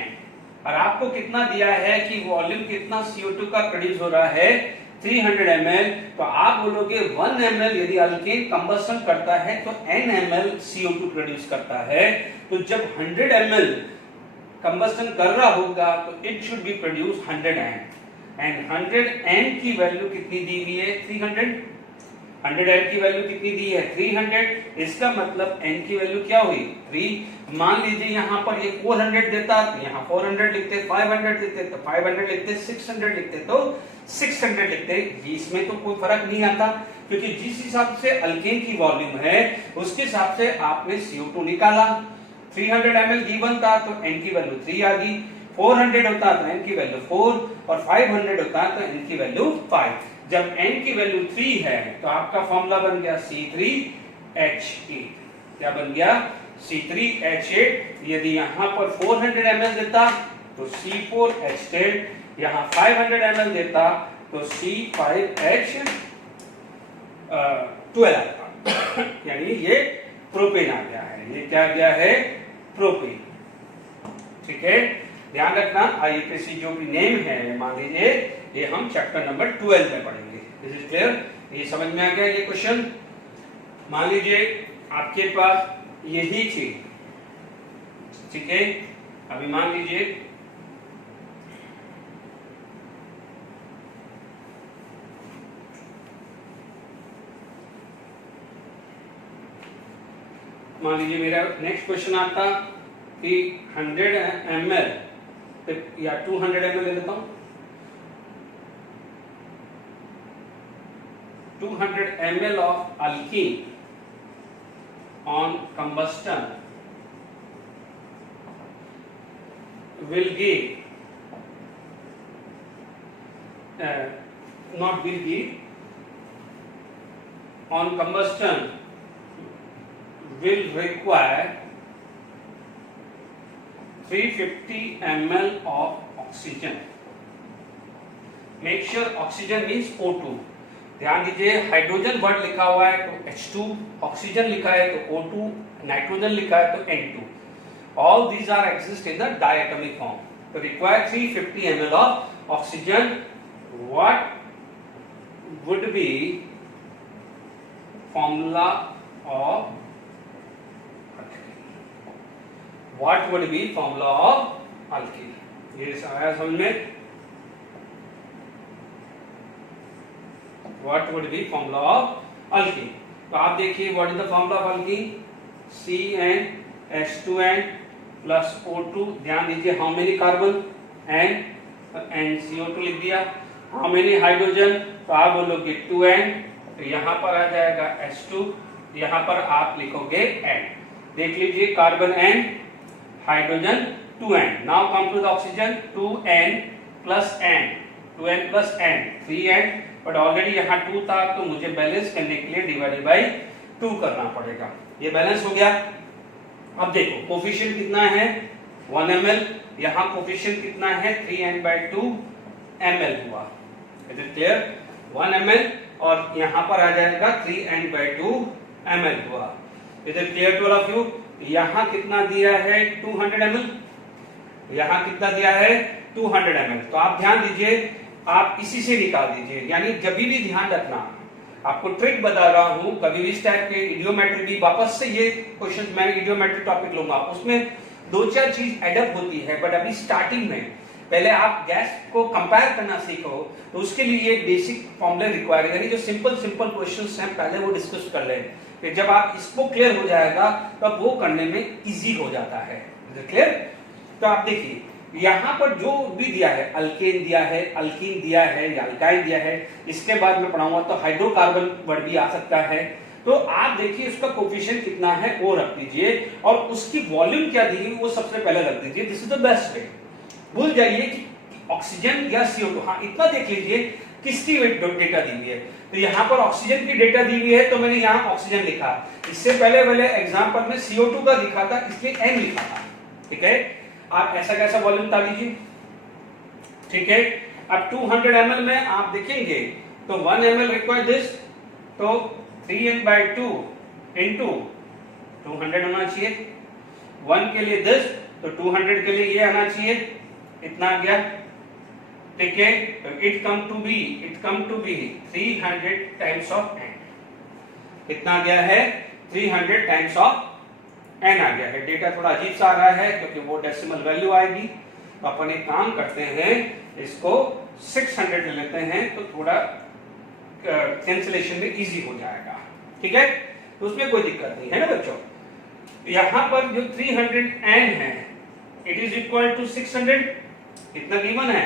और आपको कितना दिया है कि वॉल्यूम कितना CO2 का प्रोड्यूस हो रहा है 300 ml, तो आप बोलोगे 1 ml यदि अल्केन कंबस्शन करता है तो n ml CO2 प्रोड्यूस करता है। तो जब 100 ml कंबस्शन कर रहा होगा तो it should be produce 100 n, and 100 n की वैल्यू कितनी दी हुई है 300। 100 n की वैल्यू कितनी दी है 300, इसका मतलब n की वैल्यू क्या हुई 3। मान लीजिए यहाँ पर ये 400 देता तो यहाँ 400 लिखते, 500 लिखते तो 500 लिखते, 600 लिखते तो 600 लिखते। इसमें तो कोई फर्क नहीं आता, क्योंकि जिस हिसाब से अल्केन की वॉल्यूम है उसके हिसाब से आपने CO2 निकाला। 300 ml गिवन था तो n की वैल्यू 3 आ गई, 400 होता तो n की वैल्यू 4 और 500 होता तो n की वैल्यू 5। जब n की वैल्यू 3 है तो आपका फॉर्मूला बन गया C3H8। क्या बन गया C3H8। यदि यहाँ पर 400 ml देता तो C4H10, यहाँ 500 ml देता तो C5H12 आता। यानी ये प्रोपेन आ गया है, ये क्या गया है प्रोपेन। ठीक है, ध्यान रखना आईपीसी जो भी नेम है मान लीजिए ये हम चैप्टर नंबर 12 में पढ़ेंगे। This is clear? ये समझ में आ गया ये क्वेश्चन? मान लीजिए आपके पास यही थी, ठीक है, अभी मान लीजिए मेरा नेक्स्ट क्वेश्चन आता कि 100 ml या 200 ml ले लेता हूं, 200 ml of alkene on combustion will give not will give on combustion will require 350 ml of oxygen. Make sure oxygen means O2। ध्यान दीजिए हाइड्रोजन वर्ड लिखा हुआ है तो H2, ऑक्सीजन लिखा है तो O2, नाइट्रोजन लिखा है तो N2। All these are exist in the diatomic form. So require 350 ml of oxygen. What would be formula of What would be formula of alkene? ये आया समझ में? What would be formula of alkene? तो आप देखिए what is the formula of alkene? CnH2n plus O2। ध्यान दीजिए how many carbon? N and CO2 लिख दिया। How many hydrogen? तो आप बोलोगे 2n, तो यहाँ पर आ जाएगा H2, यहाँ पर आप लिखोगे N। देख लीजिए carbon N, hydrogen 2n। Now come to the oxygen 2n plus n, 2n plus n 3n, but already यहाँ 2 था तो मुझे बैलेंस करने के लिए डिवाइडेड बाय 2 करना पड़ेगा। ये बैलेंस हो गया। अब देखो कोफिशिएंट कितना है 1 ml, यहाँ कोफिशिएंट कितना है 3n/2 ml हुआ। Is it clear? 1 ml और यहाँ पर आ जाएगा 3n/2 ml हुआ। Is it clear to all of you? यहाँ कितना दिया है 200 ml, यहाँ कितना दिया है 200 ml। तो आप ध्यान दीजिए, आप इसी से निकाल दीजिए। यानी जब भी ध्यान रखना, आपको ट्रिक बता रहा हूं, कभी भी इस टाइप के इडियोमेट्री भी, वापस से ये क्वेश्चन मैं इडियोमेट्री टॉपिक लूंगा, उसमें 2-4 चीज एडअप होती है, बट अभी स्टार्टिंग में पहले आप गैस को कंपेयर करना सीखो, तो उसके लिए बेसिक फॉर्मूले रिक्वायर, यानी जो सिंपल क्वेश्चंस हैं पहले वो डिस्कस कर लें। फिर जब आप इसको क्लियर हो जाएगा तब वो करने में इजी हो जाता है। क्लियर? तो आप देखिए यहाँ पर जो भी दिया है, अल्केन दिया है, अल्कीन दिया है या अल्काइन दिया है, इसके बाद में पढ़ाऊंगा तो हाइड्रोकार्बन वर्ड भी आ सकता है। तो आप देखिए उसका कोफिशिएंट कितना है वो रख दीजिए, और उसकी वॉल्यूम क्या दी वो सबसे पहले रख दीजिए। This is the best way. भूल जाइए कि ऑक्सीजन या CO2, हाँ इतना देख लीजिए किसकी डेटा दी हुई है। तो यहाँ पर ऑक्सीजन की डेटा दी हुई है तो मैंने यहाँ ऑक्सीजन लिखा। इससे पहले एग्जाम्पल में CO2 का लिखा था, इसलिए N लिखा था। ठीक है, आप ऐसा कैसा वॉल्यूम डाल लीजिए। ठीक है, अब 200 ml में आप देखेंगे तो 1 ml रिक्वायर दिस, तो 3n/2 इंटू 200 होना चाहिए। 1 के लिए दिस, तो 200 के लिए ये आना चाहिए, इतना आ गया। ठीक है, तो it come to be 300 times of n। कितना गया है 300 टाइम्स ऑफ n आ गया है। डेटा थोड़ा अजीब सा आ रहा है क्योंकि वो डेसिमल वैल्यू आएगी। तो अपन एक काम करते हैं, इसको 600 ले लेते हैं तो थोड़ा कैंसिलेशन में इजी हो जाएगा। ठीक है, तो उसमें कोई दिक्कत नहीं है ना बच्चों। यहाँ पर जो 300n है इट इज इक्वल टू 600, कितना गिवन है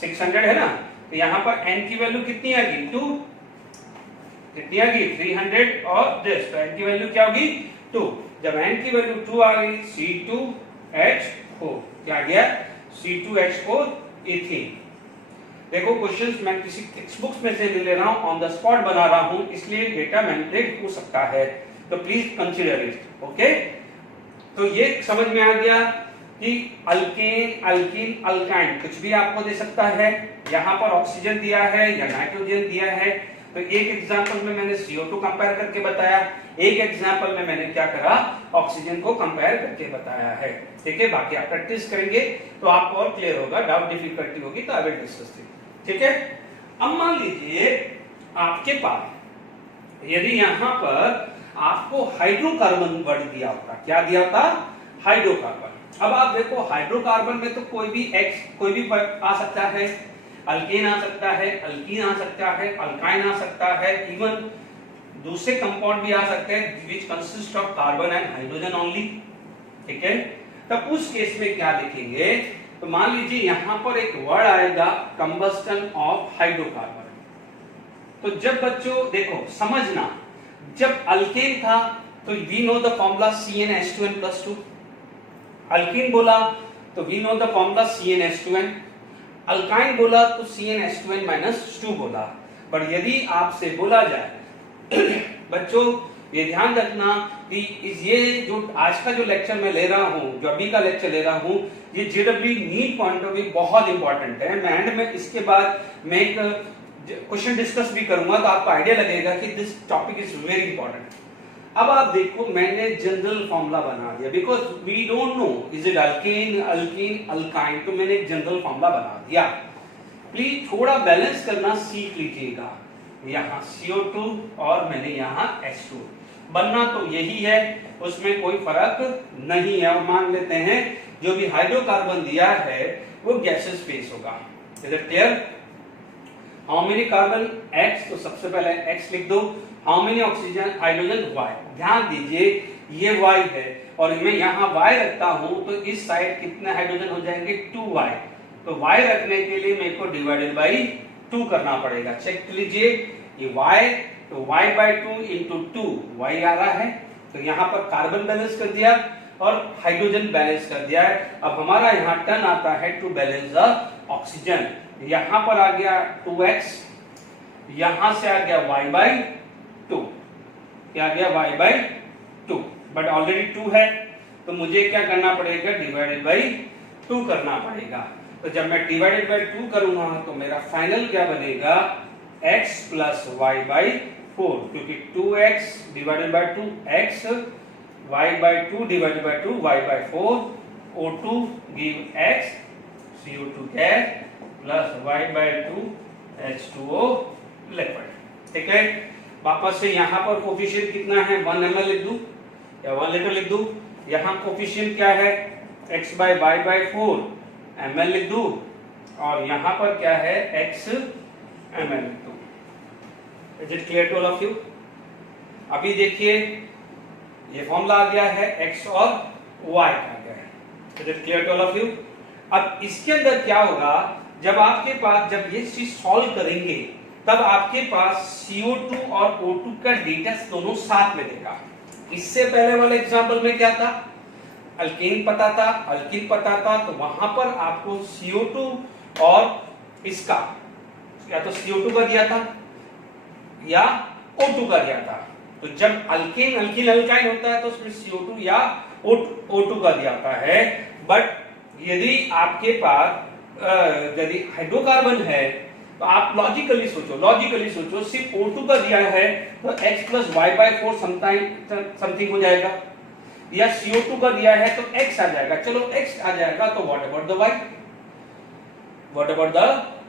600 है ना। तो यहाँ पर n की वैल्यू कितनी आ गई 2, कितनी आ गई 300 और दिस, तो n की वैल्यू क्या होगी 2। जब n की वैल्यू 2 आ गई C2H4, क्या गया C2H4 इथीन। देखो क्वेश्चंस मैं किसी टेक्स्ट बुक्स में से नहीं ले रहा हूं, ऑन द स्पॉट बना रहा हूं, इसलिए डेटा मैनिपुलेट हो सकता है, तो प्लीज कंसीडर इट। ओके, तो ये समझ में आ गया कि अल्केन, अल्कीन, अल्काइन कुछ भी आपको दे सकता है। यहाँ पर ऑक्सीजन दिया है या नाइट्रोजन दिया है। तो एक एग्जांपल में मैंने CO2 कंपेयर करके बताया, एक एग्जांपल में मैंने क्या करा ऑक्सीजन को कंपेयर करके बताया है। ठीक है, बाकी आप प्रैक्टिस करेंगे तो आपको और क्लियर होगा। डाउट डिफिकल्टी होगी तो आई विल डिस्कस इट। ठीक है, अब मान लीजिए आपके पास यदि यहाँ पर आपको हाइड्रोकार्बन वर्ड दिया होता, क्या दिया था हाइड्रोकार्बन। अब आप देखो हाइड्रोकार्बन में तो कोई भी आ सकता है, अल्केन आ सकता है, अल्कीन आ सकता है, अल्काइन आ सकता है, इवन दूसरे कंपाउंड भी आ सकते हैं विच consist of carbon and hydrogen only. ठीक है, तब उस केस में क्या लिखेंगे, तो मान लीजिए यहां पर एक वर्ड आएगा कंबस्टन ऑफ हाइड्रोकार्बन। तो जब बच्चों देखो समझना, जब अल्केन था तो we know the formula CnH2n+2, alkene बोला तो we know the formula CnH2n, alkyne बोला तो CnH2n-2 बोला। पर यदि आपसे बोला जाए बच्चों ये ध्यान रखना कि ये जो आज का जो लेक्चर मैं ले रहा हूँ, जो अभी का लेक्चर ले रहा हूँ, ये JEE NEET point of view बहुत इंपॉर्टेंट है। मैं एंड में इसके बाद मैं एक क्वेश्चन डिस्कस भी करूंगा तो आपको आइडिया लगेगा कि this topic is very important. अब आप देखो मैंने जनरल फॉर्मूला बना दिया, because we don't know is it alkane, alkene, alkyne, तो मैंने एक जनरल फॉर्मूला बना दिया। प्लीज थोड़ा बैलेंस करना सीख लीजिएगा। यहाँ CO2 और मैंने यहाँ H2, बनना तो यही है, उसमें कोई फर्क नहीं है। और मान लेते हैं जो भी हाइड्रोकार्बन दिया है वो गैसेस फेस होगा। Is it clear? How many carbon X, तो सबसे पहले X लिख दो। How many oxygen, hydrogen Y। ध्यान दीजिए ये Y है और मैं यहाँ Y रखता हूँ तो इस साइड कितने हाइड्रोजन हो जाएंगे 2Y। तो Y रखने के लिए मेरे को डिवाइडेड बाई 2 करना पड़ेगा। चेक लीजिए ये Y, तो Y/2 इंटू 2 Y आ रहा है। तो यहाँ पर कार्बन बैलेंस कर दिया और हाइड्रोजन बैलेंस कर दिया है। अब हमारा यहाँ टर्न आता है टू बैलेंस द ऑक्सीजन। यहाँ पर आ गया 2x, यहां से आ गया Y/2, क्या आ गया Y/2, बट ऑलरेडी 2 है तो मुझे क्या करना पड़ेगा डिवाइडेड बाई 2 करना पड़ेगा। तो जब मैं डिवाइडेड बाई 2 करूंगा तो मेरा फाइनल क्या बनेगा x प्लस वाई बाई 4, क्योंकि 2x divided by 2 x, y by 2 divided by 2 y by 4, O2 give x, CO2 gas plus y by 2 H2O liquid। ठीक है, वापस से यहाँ पर कोफिशिएंट कितना है 1 ml लिख दूं या 1 लीटर लिख दूं। यहाँ कोफिशिएंट क्या है x by y by 4 ml लिख दूं और यहाँ पर क्या है x ml लिख दूं। Is it clear to all of you? अभी देखिए ये फॉर्मूला आ गया है x और y आ गया है। Is it clear to all of you? अब इसके अंदर क्या होगा, जब आपके पास जब ये चीज सॉल्व करेंगे तब आपके पास CO2 और O2 का डेटा दोनों साथ में देगा। इससे पहले वाले एग्जांपल में क्या था, अल्कीन पता था, अल्कीन पता था, तो वहां पर आपको CO2 और इसका या तो CO2 का दिया था या O2 का दिया था। तो जब अल्कीन अल्कीन अल्काइन होता है तो उसमें CO2 या O2 का दिया जाता है। बट यदि आपके पास यदि हाइड्रोकार्बन है तो आप लॉजिकली सोचो सिर्फ O2 का दिया है तो x plus y by 4 something हो जाएगा, या CO2 का दिया है तो x आ जाएगा। चलो x आ जाएगा तो व्हाट अबाउट द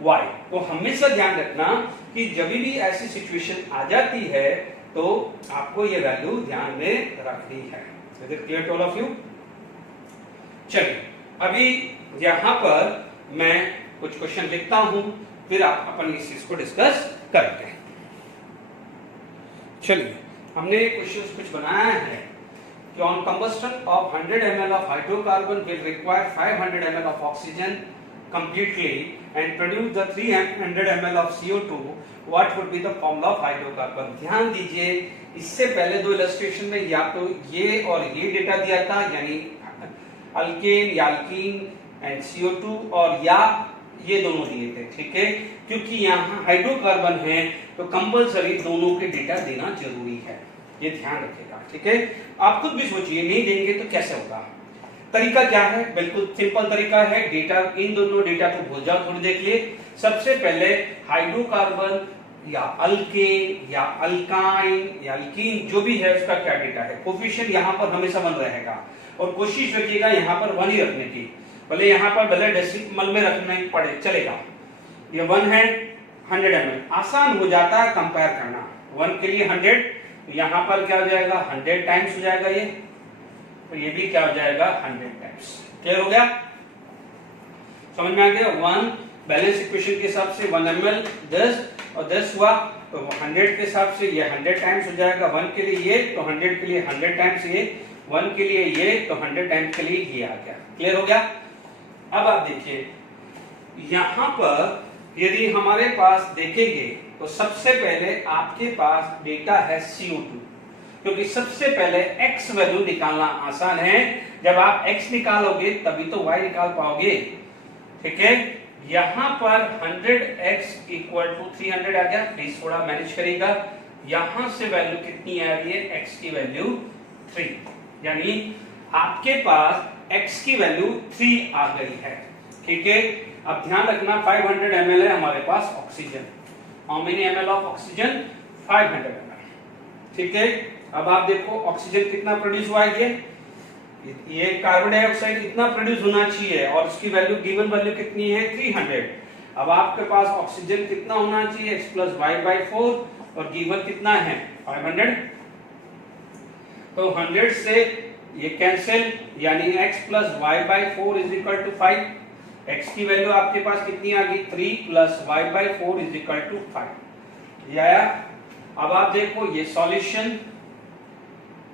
y? तो हमेशा ध्यान रखना कि जब भी ऐसी सिचुएशन आ जाती है तो आपको ये वैल्यू ध्यान में रखनी है। Is it clear to all of you? चलिए अभी यहां पर मैं कुछ क्वेश्चन लिखता हूं, फिर आप अपन इस चीज को डिस्कस करते हैं। चलिए हमने क्वेश्चन कुछ बनाया है कि on combustion of 100 ml of hydrocarbon will require 500 ml of oxygen completely and produce the 300 ml of CO2, what would be the formula of hydrocarbon? ध्यान दीजिए, इससे पहले दो इलस्ट्रेशन में या तो ये और ये डेटा दिया था, यानी अल्केन या अल्कीन एंड CO2, और या ये दोनों दिए थे। ठीक है, क्योंकि यहाँ हाइड्रोकार्बन है तो कंपलसरी दोनों के डेटा देना जरूरी है, ये ध्यान रखिएगा। ठीक है, आप खुद भी सोचिए, नहीं देंगे तो कैसे होगा। तरीका क्या है, बिल्कुल सिंपल तरीका है, डेटा इन दोनों डेटा को भूल जाओ, थोड़ी देख लिए। सबसे पहले हाइड्रोकार्बन या अल्केन या अल्काइन या अल्कीन जो भी है उसका क्या डेटा है, कोफिशिएंट यहाँ पर हमेशा 1 रहेगा और कोशिश रखिएगा यहाँ पर 1 ही रखने की, भले यहाँ पर भले डेसिमल में रखने पड़े चलेगा। ये 1 है 100 ml, आसान हो जाता है कंपेयर करना। 1 के लिए 100, यहाँ पर क्या हो जाएगा 100 टाइम्स हो जाएगा ये, तो ये भी क्या हो जाएगा 100 टाइम्स। क्लियर हो गया, समझ में आ गया। 1 बैलेंस इक्वेशन के हिसाब से 1 ml 10 और 10 हुआ तो 100 के हिसाब से ये 100 टाइम्स हो जाएगा। 1 के लिए ये तो 100 के लिए 100 टाइम्स ये, 1 के लिए ये तो 100 टाइम्स के लिए ये आ गया। क्लियर हो गया। अब आप देखिए यहां पर यदि हमारे पास देखेंगे तो सबसे पहले आपके पास डेटा है CO2, क्योंकि सबसे पहले x वैल्यू निकालना आसान है। जब आप x निकालोगे तभी तो y निकाल पाओगे। ठीक है, यहां पर 100x इक्वल टू 300 आ गया, प्लीज थोड़ा मैनेज करिएगा। यहां से वैल्यू कितनी आ रही है, x की वैल्यू 3, यानी आपके पास x की वैल्यू 3 आ गई है। ठीक है, अब ध्यान रखना 500 ml है हमारे पास oxygen. How many ml of oxygen, 500 ml। ठीक है, अब आप देखो ऑक्सीजन कितना प्रोड्यूस हुआ है, ये कार्बन डाइऑक्साइड इतना प्रोड्यूस होना चाहिए और उसकी वैल्यू गिवन वैल्यू कितनी है 300। अब आपके पास ऑक्सीजन कितना होना चाहिए x प्लस वाई बाई 4 और गिवन कितना है 500, तो 100 से ये कैंसिल, यानी x plus y by 4 is equal to 5। x की वैल्यू आपके पास कितनी आ गई 3 plus y by 4 is equal to 5, ये आया। अब आप देखो ये सॉल्यूशन,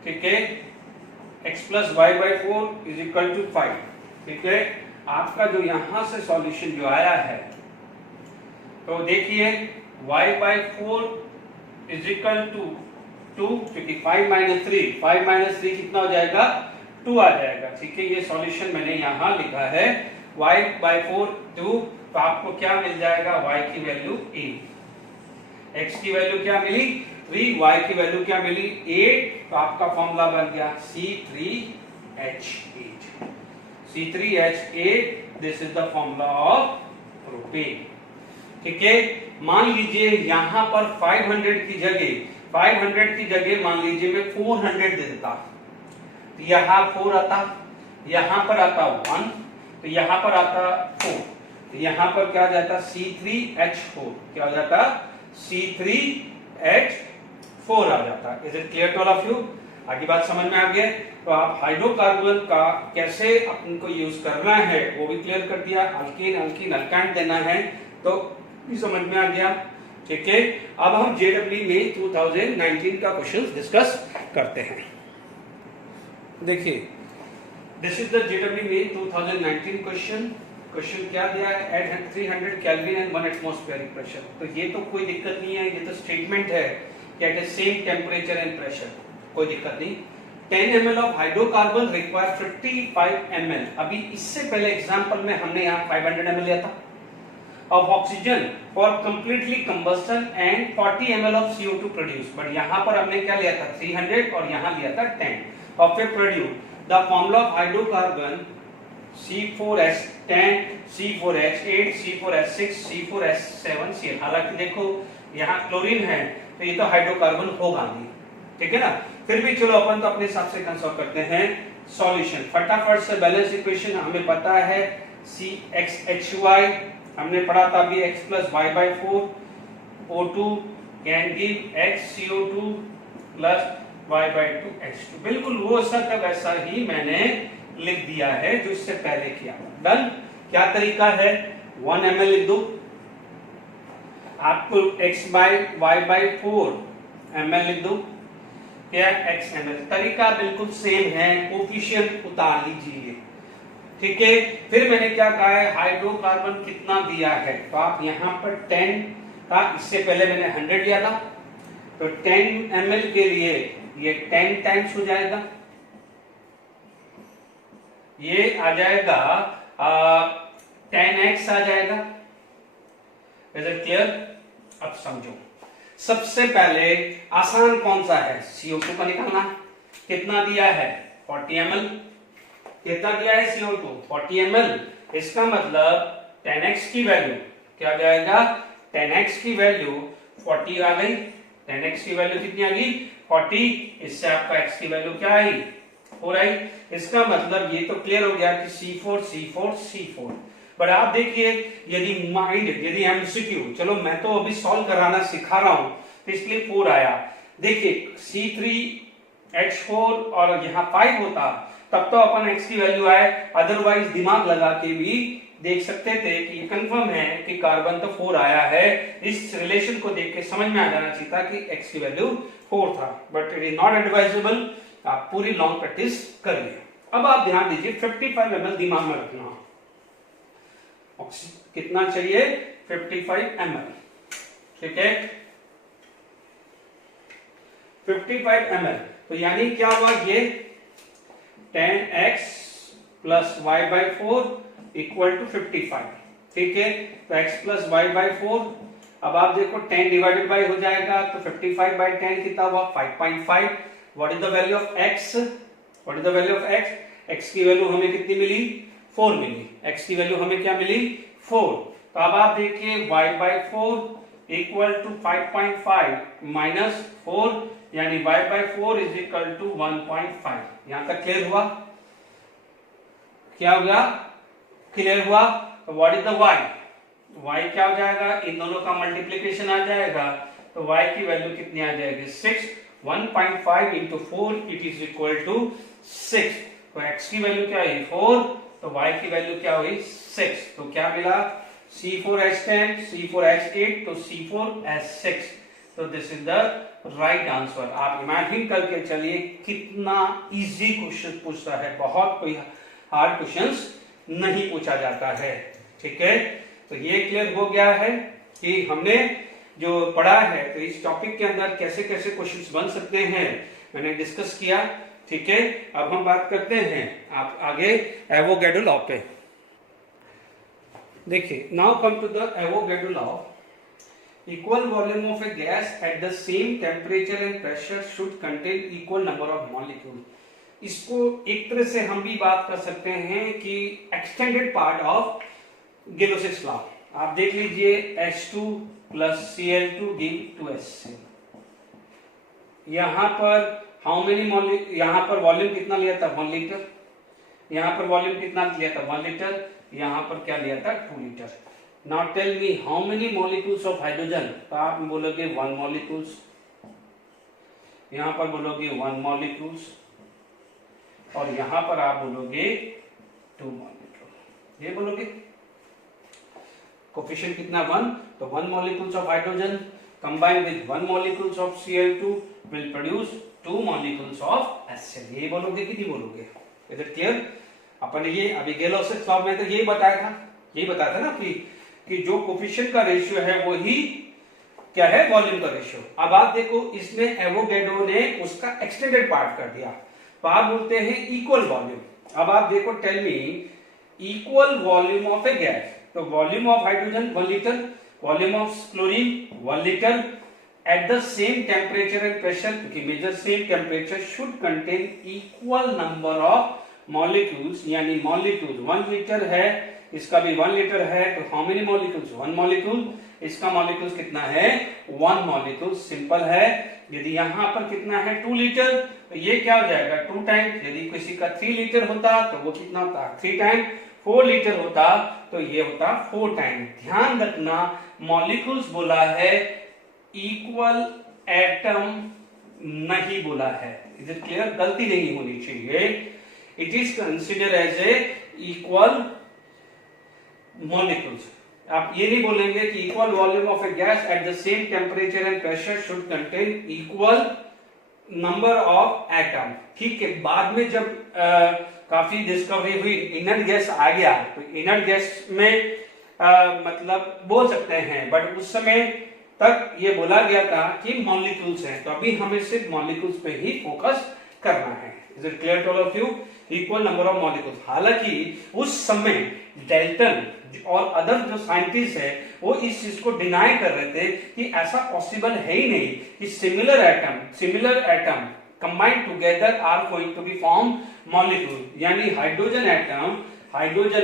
ठीक है, x plus y by 4 is equal to 5। ठीक है, आपका जो यहां से सॉल्यूशन जो आया है तो देखिए y by 4 is equal to 2, क्योंकि 5 माइनस 3 कितना हो जाएगा 2 आ जाएगा। ठीक है, ये सॉल्यूशन मैंने यहां लिखा है y बाई 4 2, तो आपको क्या मिल जाएगा y की वैल्यू 8, x की वैल्यू क्या मिली 3, y की वैल्यू क्या मिली 8, तो आपका फॉर्मूला बन गया C3H8। This is the formula of propane. ठीक है। मान लीजिए यहां पर 500 की जगह मान लीजिए मैं 400 दे देता, तो यहां 4 आता, यहां पर आता 1, तो यहां पर आता 4, तो यहां पर क्या आ जाता C3H4, क्या आ जाता C3H4 आ जाता। Is it clear to all of you? आगे बात समझ में आ गया? तो आप हाइड्रोकार्बन का कैसे अपन को यूज करना है वो भी क्लियर कर दिया। अल्कीन अल्कीन अल्काइन देना है तो भी समझ में आ गया। ठीक है, अब हम जेडब्ल्यू में 2019 का क्वेश्चन डिस्कस करते हैं। देखिए, दिस इज द जेडब्ल्यू में 2019 क्वेश्चन क्या दिया है? At 300 kelvin and 1 atmospheric pressure. तो ये तो कोई दिक्कत नहीं है, ये तो स्टेटमेंट है कि at same temperature and pressure, कोई दिक्कत नहीं। 10 ml of hydrocarbon require 55 ml। अभी इससे पहले एग्जांपल में हमने यहाँ 500 ml लिया था of oxygen for completely combustion and 40 ml of CO2 produce. But यहाँ पर हमने क्या लिया था? 300 और यहाँ लिया था 10 of A produce the formula of hydrocarbon C4H10 C4H8 C4H6 C4H7 Cl। हालांकि देखो यहाँ क्लोरीन है तो ये तो हाइड्रोकार्बन होगा नहीं, ठीक है ना। फिर भी चलो अपन तो अपने हिसाब से कंसॉल्व करते हैं सॉल्यूशन। फटाफट से बैलेंस इक्वेशन हमें पता है CXHY हमने पढ़ा था अभी x plus y/4 O2 can give x CO2 plus y/2 H2। बिल्कुल वो सब वैसा ही मैंने लिख दिया है जो इससे पहले किया। डन। क्या तरीका है? 1 ml लिख दो, आपको x/y/4 ml लिख दो, क्या x ml। तरीका बिल्कुल सेम है, कोफिशिएंट उतार लीजिए, ठीक है। फिर मैंने क्या कहा है? हाइड्रोकार्बन कितना दिया है, तो आप यहां पर 10 था, इससे पहले मैंने 100 लिया था, तो 10 ml के लिए ये 10 टाइम्स हो जाएगा, ये आ जाएगा 10x आ जाएगा। Is it clear? अब समझो, सबसे पहले आसान कौन सा है? CO2 का निकालना। कितना दिया है? 40 ml। कितना दिया है CO2? 40 ml। इसका मतलब 10x की वैल्यू क्या जाएगा? 10x की वैल्यू 40 आ गई। 10x की वैल्यू कितनी आ गई? 40। इससे आपका x की वैल्यू क्या आई? 4 आई। इसका मतलब ये तो क्लियर हो गया कि C4। बट आप देखिए, यदि एमसीक्यू, चलो मैं तो अभी सॉल्व कराना सिखा रहा हूं तो इसलिए 4 आया। देखिए C3H4 और यहाँ 5 होता तब तो अपन x की वैल्यू आए, अदरवाइज दिमाग लगा के भी देख सकते थे कि कंफर्म है कि कार्बन तो 4 आया है। इस रिलेशन को देख के समझ में आ जाना चाहिए था कि x की वैल्यू 4 था, but it is not advisable. आप पूरी लॉन्ग प्रैक्टिस करिए। अब आप ध्यान दीजिए, 55 ml दिमाग में रखना। कितना चाहिए? 55 ml, ठीक है। 55 ml, तो यानी क्या हुआ? ये 10x plus y/4 equal to 55, ठीक है। तो x plus y/4, अब आप देखो 10 डिवाइडेड बाय हो जाएगा तो 55/10 कितना हुआ? 5.5। What is the value of x? x की वैल्यू हमें कितनी मिली? 4 मिली। x की वैल्यू हमें क्या मिली? 4। तो अब आप देखिए y/4 इक्वल टू 5.5 माइनस 4, यानी y/4 इज इक्वल टू 1.5। यहां तक क्लियर हुआ? क्या हो गया? क्लियर हुआ? तो व्हाट इज द y क्या हो जाएगा? इन दोनों का मल्टीप्लीकेशन आ जाएगा, तो y की वैल्यू कितनी आ जाएगी? 6। 1.5 into 4 it is equal to 6। तो x की वैल्यू क्या हुई? 4, तो y की वैल्यू क्या हुई? 6। तो क्या मिला? C4H10 C4H8 तो C4H6। तो this is the right answer. आप इमेजिन करके चलिए कितना इजी क्वेश्चन पूछता है, बहुत कोई हार्ड क्वेश्चंस नहीं पूछा जाता है, ठीक है। तो ये क्लियर हो गया है कि हमने जो पढ़ा है तो इस टॉपिक के अंदर कैसे कैसे क्वेश्चंस बन सकते हैं मैंने डिस्कस किया, ठीक है। अब हम बात करते हैं आप आगे एवोगैड्रो लॉ पे। देखिए, now come to the Avogadro law. Equal volume of a gas at the same temperature and pressure should contain equal number of molecule. इसको एक तरह से हम भी बात कर सकते हैं कि एक्सटेंडेड पार्ट ऑफ गिलोसिस लॉ, आप देख लीजिए H2 plus Cl2 give 2HCl। यहां पर हाउ मेनी यहां पर वॉल्यूम कितना लिया था 1 लीटर, यहां पर वॉल्यूम कितना लिया था 1 लीटर, यहां पर क्या लिया था 2 litre. Now tell me how many molecules of hydrogen, तो आप बोलोगे 1 मॉलिक्यूल्स, यहां पर बोलोगे 1 मॉलिक्यूल्स, और यहां पर आप बोलोगे 2 मॉलिक्यूल। ये बोलोगे कोफिशिएंट कितना 1, तो 1 molecules of hydrogen combined with 1 molecules of Cl2 will produce 2 molecules of HCl। ये बोलोगे कि नहीं बोलोगे? Is it clear? अपन ये अभी गैलोसियस लॉ में तो यही बताया था ना कि जो कोफिशिएंट का रेशियो है वो ही क्या है वॉल्यूम का रेशियो। अब आप देखो इसमें एवोगैड्रो ने उसका एक्सटेंडेड पार्ट कर दिया, तो आप बोलते हैं इक्वल वॉल्यूम। अब आप देखो tell me equal volume of a gas, तो volume of hydrogen 1 litre, volume of chlorine 1 litre at the same temperature and pressure, क्योंकि measure same temperature should contain equal number of molecules, यानी molecules 1 litre है, इसका भी 1 litre है, तो how many molecules 1 molecule, इसका molecules कितना है 1 molecule। सिंपल है। यदि यहाँ पर कितना है 2 लीटर, तो ये क्या हो जाएगा 2 टाइम। यदि किसी का 3 लीटर होता तो वो कितना होता 3 टाइम, 4 लीटर होता तो ये होता 4 टाइम। ध्यान रखना मॉलिक्यूल्स बोला है, इक्वल एटम नहीं बोला है। Is it clear? गलती नहीं होनी चाहिए। It is consider as a equal molecules. आप ये नहीं बोलेंगे कि equal volume of a gas at the same temperature and pressure should contain equal number of atom. ठीक है, बाद में जब काफी डिस्कवरी हुई, इनर्ट गैस आ गया, तो इनर्ट गैस में मतलब बोल सकते हैं, बट उस समय तक ये बोला गया था कि मॉलिक्यूल्स हैं, तो अभी हमें सिर्फ मॉलिक्यूल्स पे ही फोकस करना है। Is it clear to all of you? Equal number of molecules. हालांकि उस समय डेल्टन और अदर जो साइंटिस्ट है वो इस चीज को डिनाई कर रहे थे कि ऐसा पॉसिबल है ही नहीं कि similar atom combined together are going to be form molecule, यानी हाइड्रोजन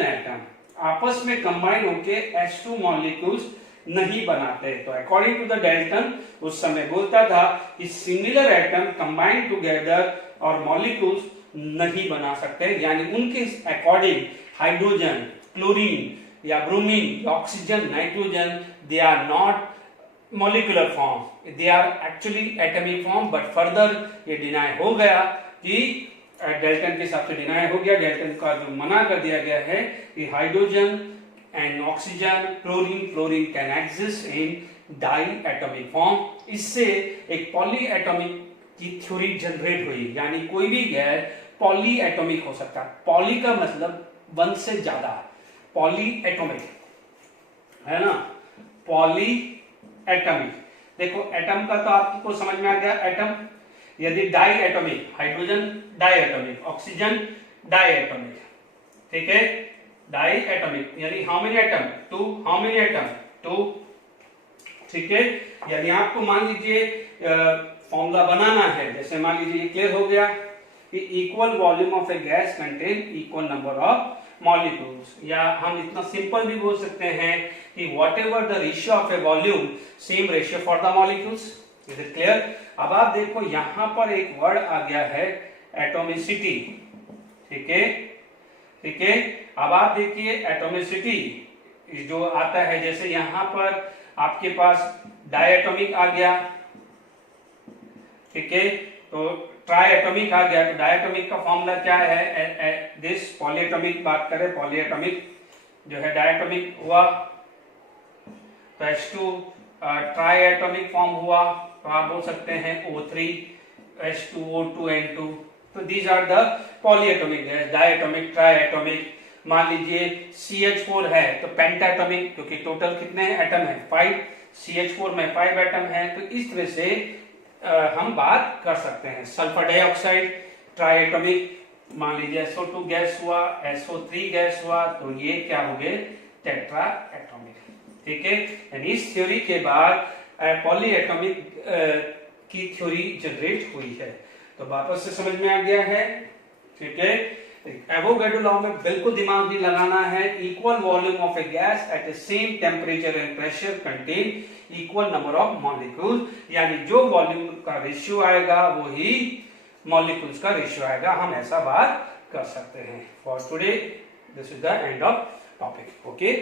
एटम आपस में कंबाइन होके H2 मॉलिक्यूल्स नहीं बनाते। तो अकॉर्डिंग टू द डेल्टन उस समय बोलता था कि सिमिलर एटम कंबाइंड टुगेदर और मॉलिक्यूल्स नहीं बना सकते, यानी उनके अकॉर्डिंग हाइड्रोजन, क्लोरीन या bromine, oxygen, nitrogen, they are not molecular form, they are actually atomic form. But further ये डिनाई हो गया कि डेल्टन के हिसाब से डिनाई हो गया, डेल्टन का जो मना कर दिया गया है कि hydrogen and oxygen, chlorine can exist in diatomic form। इससे एक पॉलीएटॉमिक की थ्योरी जनरेट हुई, यानी कोई भी गैस पॉलीएटॉमिक हो सकता है। पॉली का मतलब 1 से ज्यादा, पॉलीएटॉमिक है ना, पॉलीएटॉमिक। देखो एटम का तो आपको समझ में आ गया एटम। यदि डाईएटॉमिक, हाइड्रोजन डाईएटॉमिक, ऑक्सीजन डाईएटॉमिक, ठीक है, डाईएटॉमिक यानी how many atom 2, how many atom 2, ठीक है। यदि आपको मान लीजिए फॉर्मूला बनाना है, जैसे मान लीजिए ये क्लियर हो गया कि equal volume of a gas contain equal number of molecules, या हम इतना सिंपल भी बोल सकते हैं कि whatever the ratio of A volume same ratio for the molecules. Is it clear? अब आप देखो यहां पर एक वर्ड आ गया है एटॉमिसिटी, ठीक है, ठीक है। अब आप देखिए एटॉमिसिटी जो आता है, जैसे यहां पर आपके पास डायएटॉमिक आ गया, ठीक है, तो ट्राइएटॉमिक आ गया, तो डायएटॉमिक का फॉर्मूला क्या है, दिस पॉलीएटॉमिक बात करें, पॉलीएटॉमिक जो है डायएटॉमिक हुआ तो H2 ट्राइएटॉमिक फॉर्म हुआ, तो आप बोल सकते हैं O3 H2O2N2। तो these are the polyatomic gas, diatomic, triatomic. मान लीजिए CH4 है तो पेंटाटॉमिक, क्योंकि टोटल कितने एटम है 5, CH4 में 5 एटम है, तो इस तरह से हम बात कर सकते हैं। सल्फर डाइऑक्साइड ट्राइएटॉमिक, मान लीजिए SO2 गैस हुआ, SO3 गैस हुआ, तो ये क्या हो गए टेट्राएटॉमिक, ठीक है। यानी इस थ्योरी के बाद पॉलीएटॉमिक की थ्योरी जनरेट हुई है। तो वापस से समझ में आ गया है, ठीक है। एवोगाड्रो लॉ में बिल्कुल दिमाग नहीं लगाना है, equal volume of a gas at the same temperature and pressure contain equal number of molecules, यानी जो वॉल्यूम का रेशियो आएगा वो ही मॉलिक्यूल्स का रेशियो आएगा, हम ऐसा बात कर सकते हैं। For today this is the end of topic. Okay.